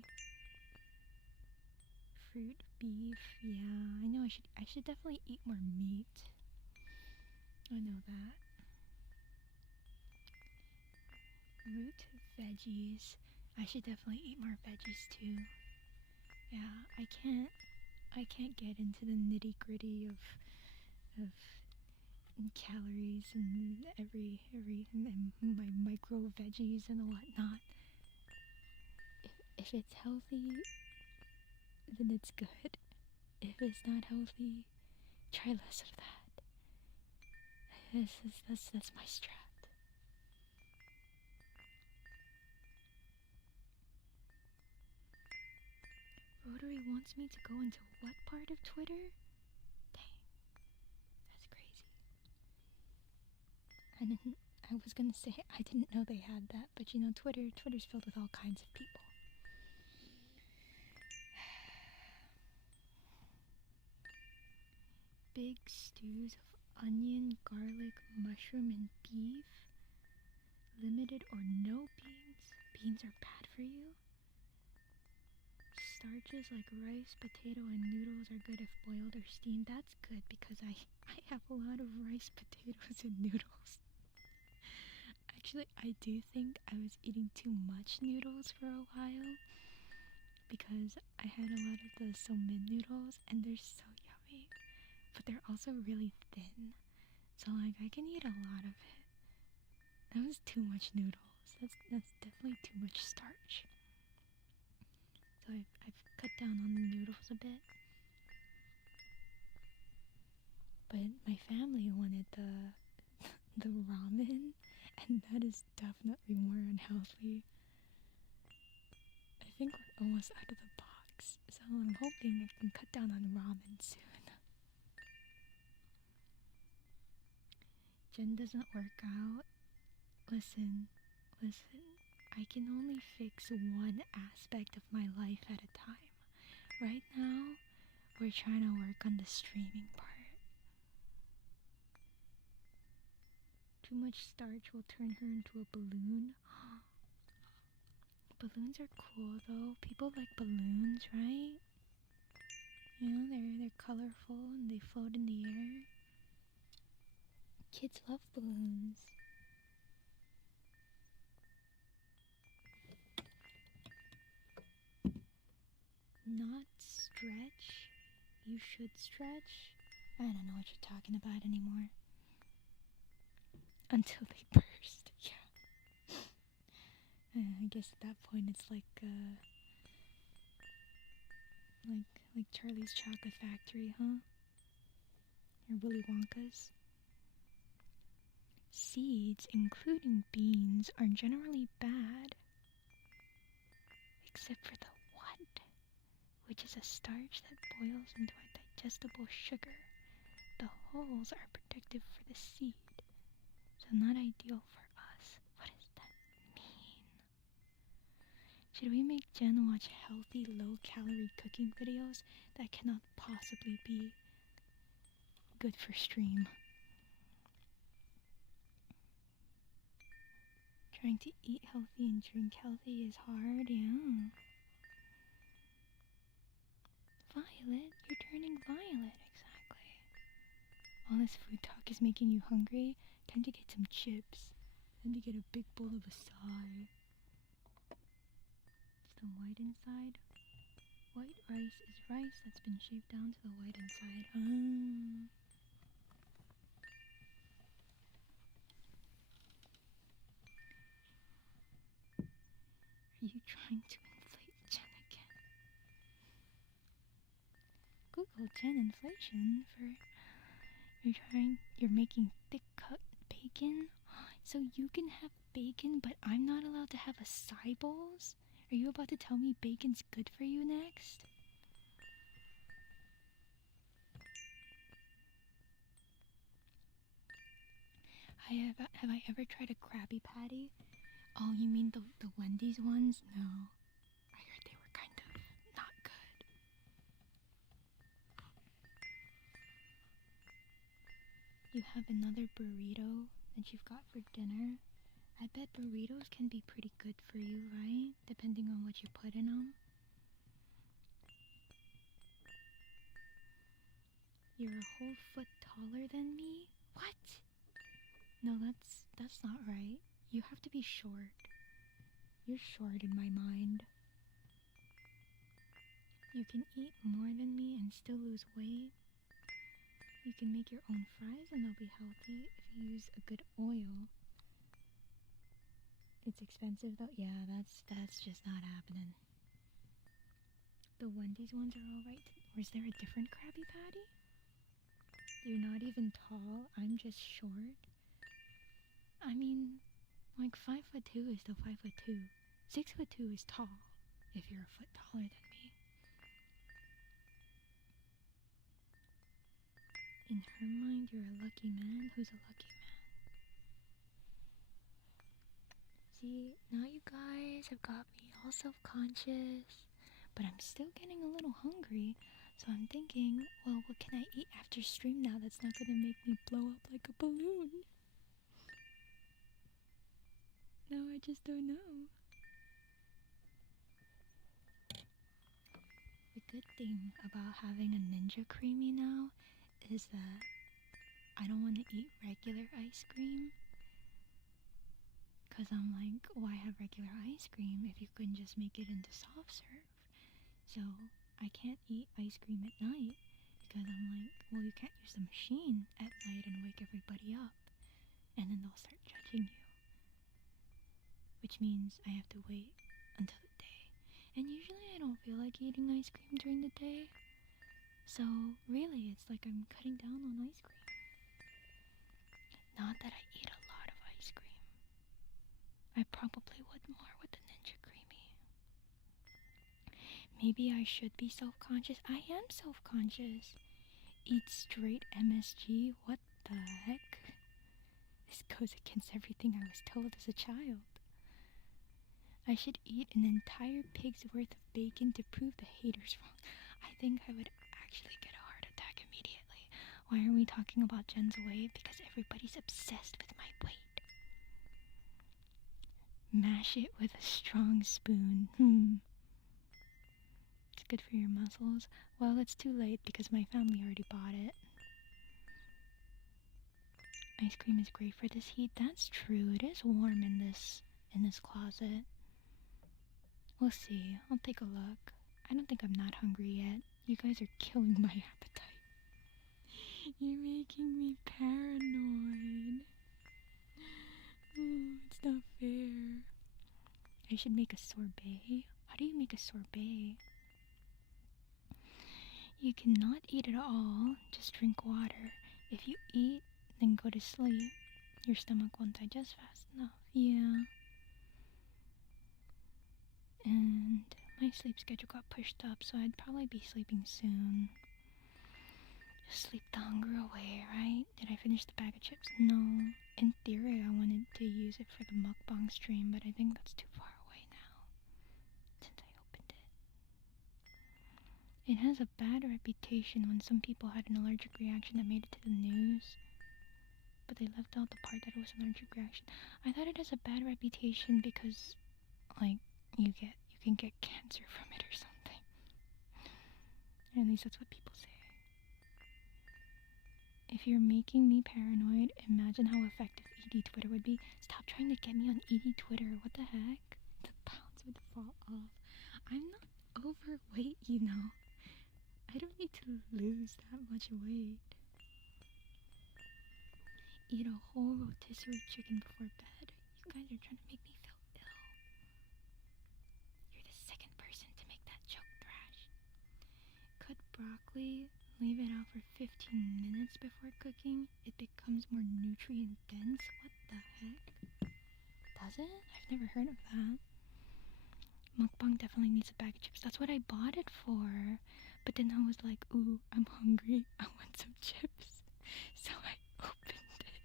Fruit, beef, yeah. I know I should definitely eat more meat. I know that. Root veggies. I should definitely eat more veggies too. Yeah, I can't get into the nitty gritty of calories and and my micro veggies and whatnot. If it's healthy, then it's good. If it's not healthy, try less of that. That's my strat. Rotary wants me to go into what part of Twitter? Dang, that's crazy. I didn't. I was gonna say I didn't know they had that, but you know, Twitter's filled with all kinds of people. Big stews of onion, garlic, mushroom, and beef. Limited or no beans. Beans are bad for you. Starches like rice, potato, and noodles are good if boiled or steamed. That's good because I have a lot of rice, potatoes, and noodles. Actually, I do think I was eating too much noodles for a while because I had a lot of the somen noodles and they're so yummy, but they're also really thin. So like I can eat a lot of it. That was too much noodles. That's definitely too much starch. So I've cut down on the noodles a bit. But my family wanted the ramen, and that is definitely more unhealthy. I think we're almost out of the box, so I'm hoping I can cut down on ramen soon. Jen doesn't work out. Listen. I can only fix one aspect of my life at a time. Right now, we're trying to work on the streaming part. Too much starch will turn her into a balloon. Balloons are cool though. People like balloons, right? You know, they're colorful and they float in the air. Kids love balloons. Not stretch. You should stretch. I don't know what you're talking about anymore. Until they burst. Yeah. I guess at that point it's like Charlie's Chocolate Factory, huh? Or Willy Wonka's. Seeds, including beans, are generally bad. Except for the what? Which is a starch that boils into a digestible sugar. The hulls are protective for the seed, so not ideal for us. What does that mean? Should we make Jen watch healthy, low-calorie cooking videos? That cannot possibly be good for stream. Trying to eat healthy and drink healthy is hard, yeah. Violet, you're turning violet, exactly. All this food talk is making you hungry. Time to get some chips. Time to get a big bowl of acai. It's the white inside. White rice is rice that's been shaved down to the white inside. Are you trying to inflate Jen again? Google Jen inflation for you're making thick cut bacon? So you can have bacon, but I'm not allowed to have acai bowls? Are you about to tell me bacon's good for you next? Have I ever tried a Krabby Patty? Oh, you mean the Wendy's ones? No. I heard they were kind of not good. You have another burrito that you've got for dinner? I bet burritos can be pretty good for you, right? Depending on what you put in them. You're a whole foot taller than me? What? No, that's not right. You have to be short. You're short in my mind. You can eat more than me and still lose weight. You can make your own fries and they'll be healthy if you use a good oil. It's expensive though. Yeah, that's just not happening. The Wendy's ones are alright. Or is there a different Krabby Patty? You're not even tall. I'm just short. I mean, like 5'2" is still 5'2". 6'2" is tall if you're a foot taller than me. In her mind, you're a lucky man. Who's a lucky man? See, now you guys have got me all self-conscious, but I'm still getting a little hungry, so I'm thinking, well, what can I eat after stream now that's not gonna make me blow up like a balloon? No, I just don't know. The good thing about having a Ninja Creamy now is that I don't want to eat regular ice cream. Because I'm like, why have regular ice cream if you can just make it into soft serve? So I can't eat ice cream at night because I'm like, well, you can't use the machine at night and wake everybody up. And then they'll start judging you. Which means I have to wait until the day. And usually I don't feel like eating ice cream during the day. So really, it's like I'm cutting down on ice cream. Not that I eat a lot of ice cream. I probably would more with the Ninja Creamy. Maybe I should be self-conscious. I am self-conscious. Eat straight MSG? What the heck? This goes against everything I was told as a child. I should eat an entire pig's worth of bacon to prove the haters wrong. I think I would actually get a heart attack immediately. Why are we talking about Jen's weight? Because everybody's obsessed with my weight. Mash it with a strong spoon. It's good for your muscles. Well, it's too late because my family already bought it. Ice cream is great for this heat. That's true. It is warm in this closet. We'll see. I'll take a look. I don't think I'm that hungry yet. You guys are killing my appetite. You're making me paranoid. Oh, it's not fair. I should make a sorbet. How do you make a sorbet? You cannot eat at all. Just drink water. If you eat, then go to sleep. Your stomach won't digest fast enough. Yeah. And my sleep schedule got pushed up, so I'd probably be sleeping soon. Just sleep the hunger away, right? Did I finish the bag of chips? No. In theory, I wanted to use it for the mukbang stream, but I think that's too far away now, since I opened it. It has a bad reputation when some people had an allergic reaction that made it to the news. But they left out the part that it was an allergic reaction. I thought it has a bad reputation because, like, you can get cancer from it or something. Or at least that's what people say. If you're making me paranoid, imagine how effective ED Twitter would be. Stop trying to get me on ED Twitter. What the heck? The pounds would fall off. I'm not overweight, you know. I don't need to lose that much weight. Eat a whole rotisserie chicken before bed. You guys are trying to make me feel ill. You're the second person to make that joke, Thrash. Cut broccoli, leave it out for 15 minutes before cooking. It becomes more nutrient dense. What the heck? Does it? I've never heard of that. Mukbang definitely needs a bag of chips. That's what I bought it for. But then I was like, ooh, I'm hungry. I want some chips. So I opened it.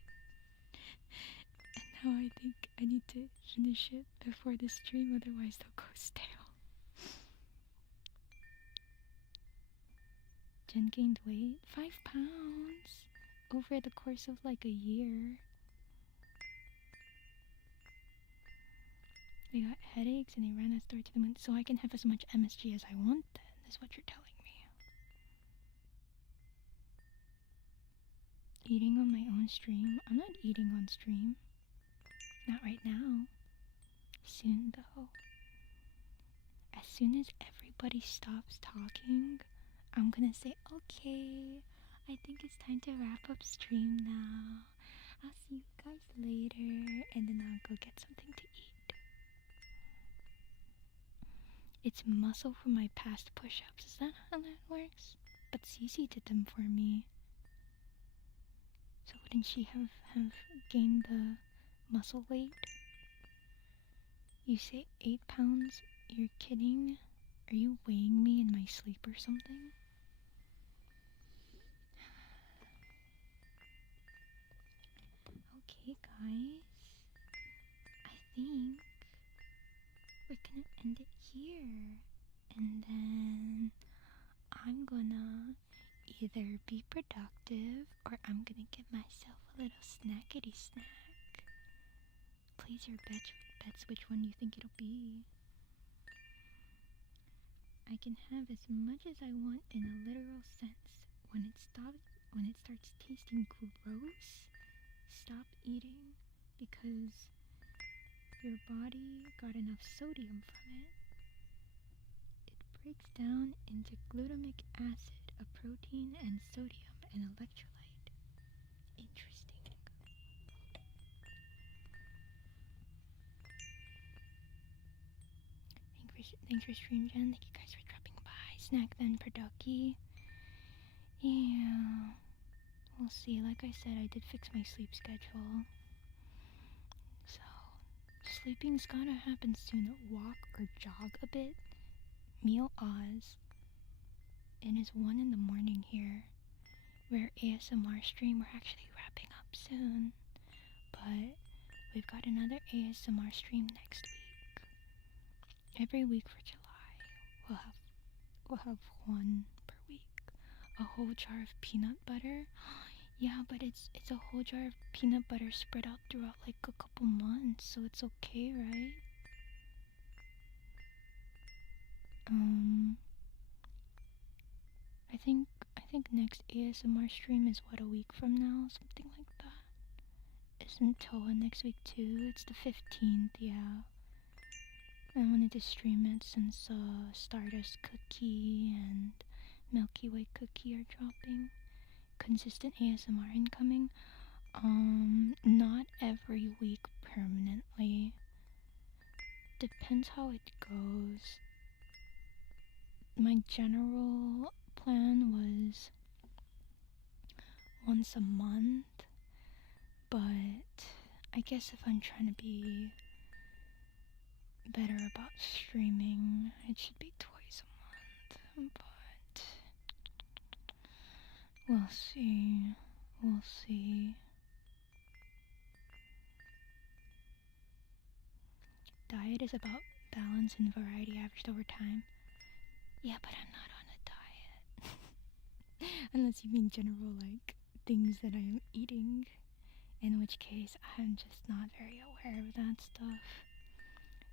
And now I think I need to finish it before the stream, otherwise they'll go stale. Jen gained weight, 5 pounds, over the course of like a year. They got headaches and they ran us through to the moon, so I can have as much MSG as I want then, is what you're telling me. Eating on my own stream? I'm not eating on stream. Not right now. Soon though. As soon as everybody stops talking, I'm gonna say, okay, I think it's time to wrap up stream now. I'll see you guys later, and then I'll go get something to eat. It's muscle from my past push-ups. Is that how that works? But Cece did them for me. So wouldn't she have gained the muscle weight? You say 8 pounds? You're kidding? Are you weighing me in my sleep or something? Okay, guys. I think we're gonna end it here. And then I'm gonna either be productive or I'm gonna get myself a little snackety snack. Place your bets which one you think it'll be. I can have as much as I want in a literal sense. When it starts tasting gross, stop eating because your body got enough sodium from it. It breaks down into glutamic acid, a protein, and sodium, an electrolyte. Interesting. Thanks for stream, Jen. Thank you guys for dropping by. Snack then Perducky. Yeah. We'll see. Like I said, I did fix my sleep schedule. So, sleeping's gotta happen soon. Walk or jog a bit. Meal Oz. It is 1 in the morning here. We're ASMR stream. We're actually wrapping up soon. But we've got another ASMR stream next week. Every week for July, we'll have one per week. A whole jar of peanut butter. Yeah, but it's a whole jar of peanut butter spread out throughout like a couple months, so it's okay, right? I think next ASMR stream is what, a week from now, something like that. Isn't Toa next week too? It's the 15th, yeah. I wanted to stream it since Stardust Cookie and Milky Way Cookie are dropping. Consistent ASMR incoming. Not every week permanently. Depends how it goes. My general plan was once a month, but I guess if I'm trying to be better about streaming, it should be twice a month, but we'll see. We'll see. Diet is about balance and variety averaged over time. Yeah, but I'm not on a diet. Unless you mean general, like, things that I am eating. In which case, I'm just not very aware of that stuff.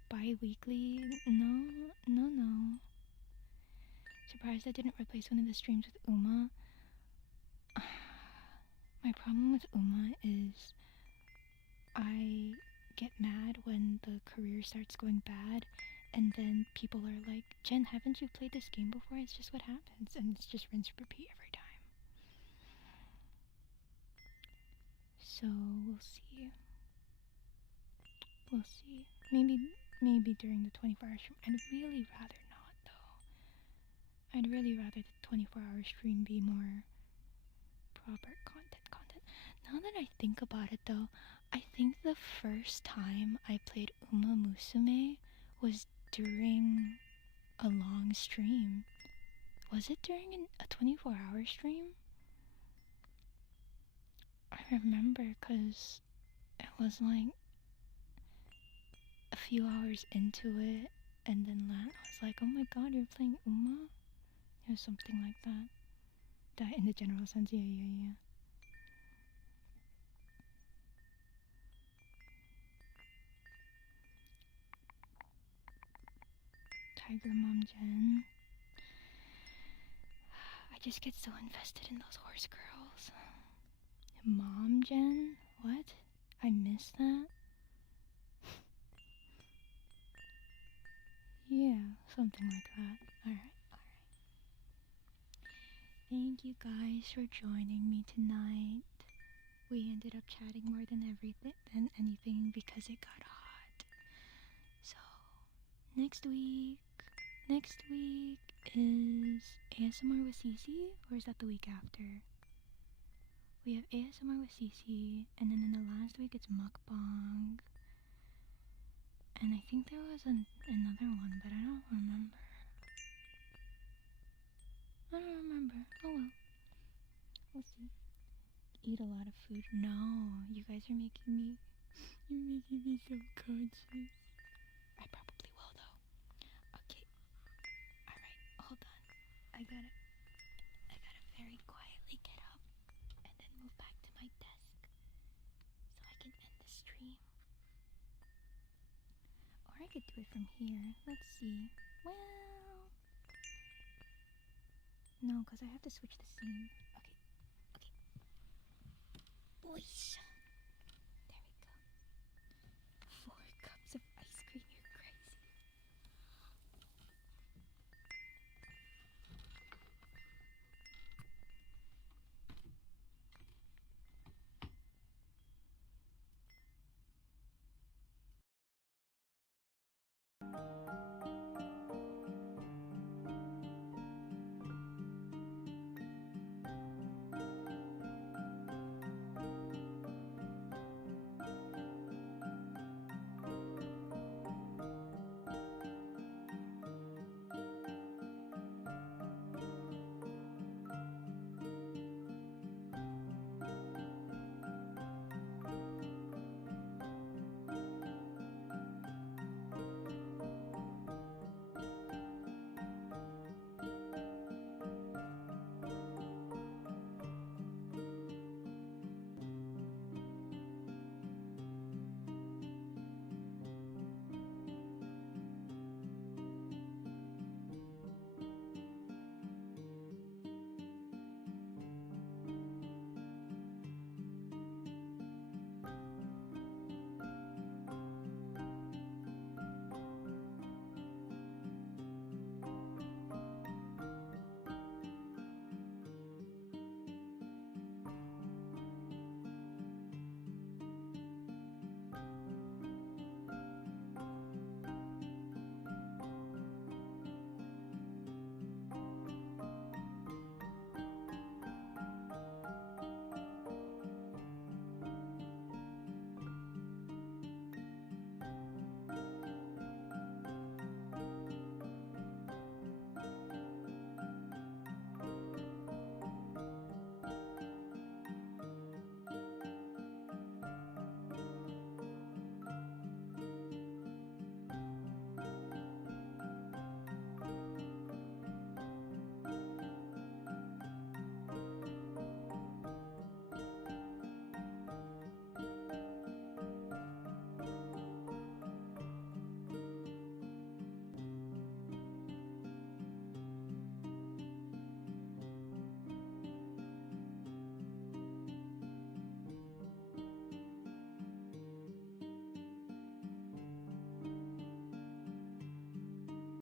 Bi-weekly? No. Surprised I didn't replace one of the streams with Uma. My problem with Uma is I get mad when the career starts going bad, and then people are like, Jen, haven't you played this game before? It's just what happens, and it's just rinse repeat every time. So we'll see. We'll see. Maybe during the 24-hour stream. I'd really rather not, though. I'd really rather the 24-hour stream be more proper content. Now that I think about it, though, I think the first time I played Uma Musume was during a long stream. Was it during a 24-hour stream? I remember because it was like a few hours into it, and then Lat was like, oh my god, you're playing Uma? It was something like that. That in the general sense, yeah. Tiger Mom Jen. I just get so invested in those horse girls. Mom Jen? What? I missed that? Yeah, something like that. Alright. Thank you guys for joining me tonight. We ended up chatting more than anything because it got hot. So, next week is ASMR with Cece, or is that the week after? We have ASMR with Cece, and then in the last week it's mukbang. And I think there was another one, but I don't remember. Oh well. We'll see. Eat a lot of food. No, you guys are making me You're making me subconscious. I probably will though. Okay. Alright, hold on. I gotta very quietly get up and then move back to my desk so I can end the stream. Or I could do it from here. Let's see. Well, no, because I have to switch the scene. Okay. Boys.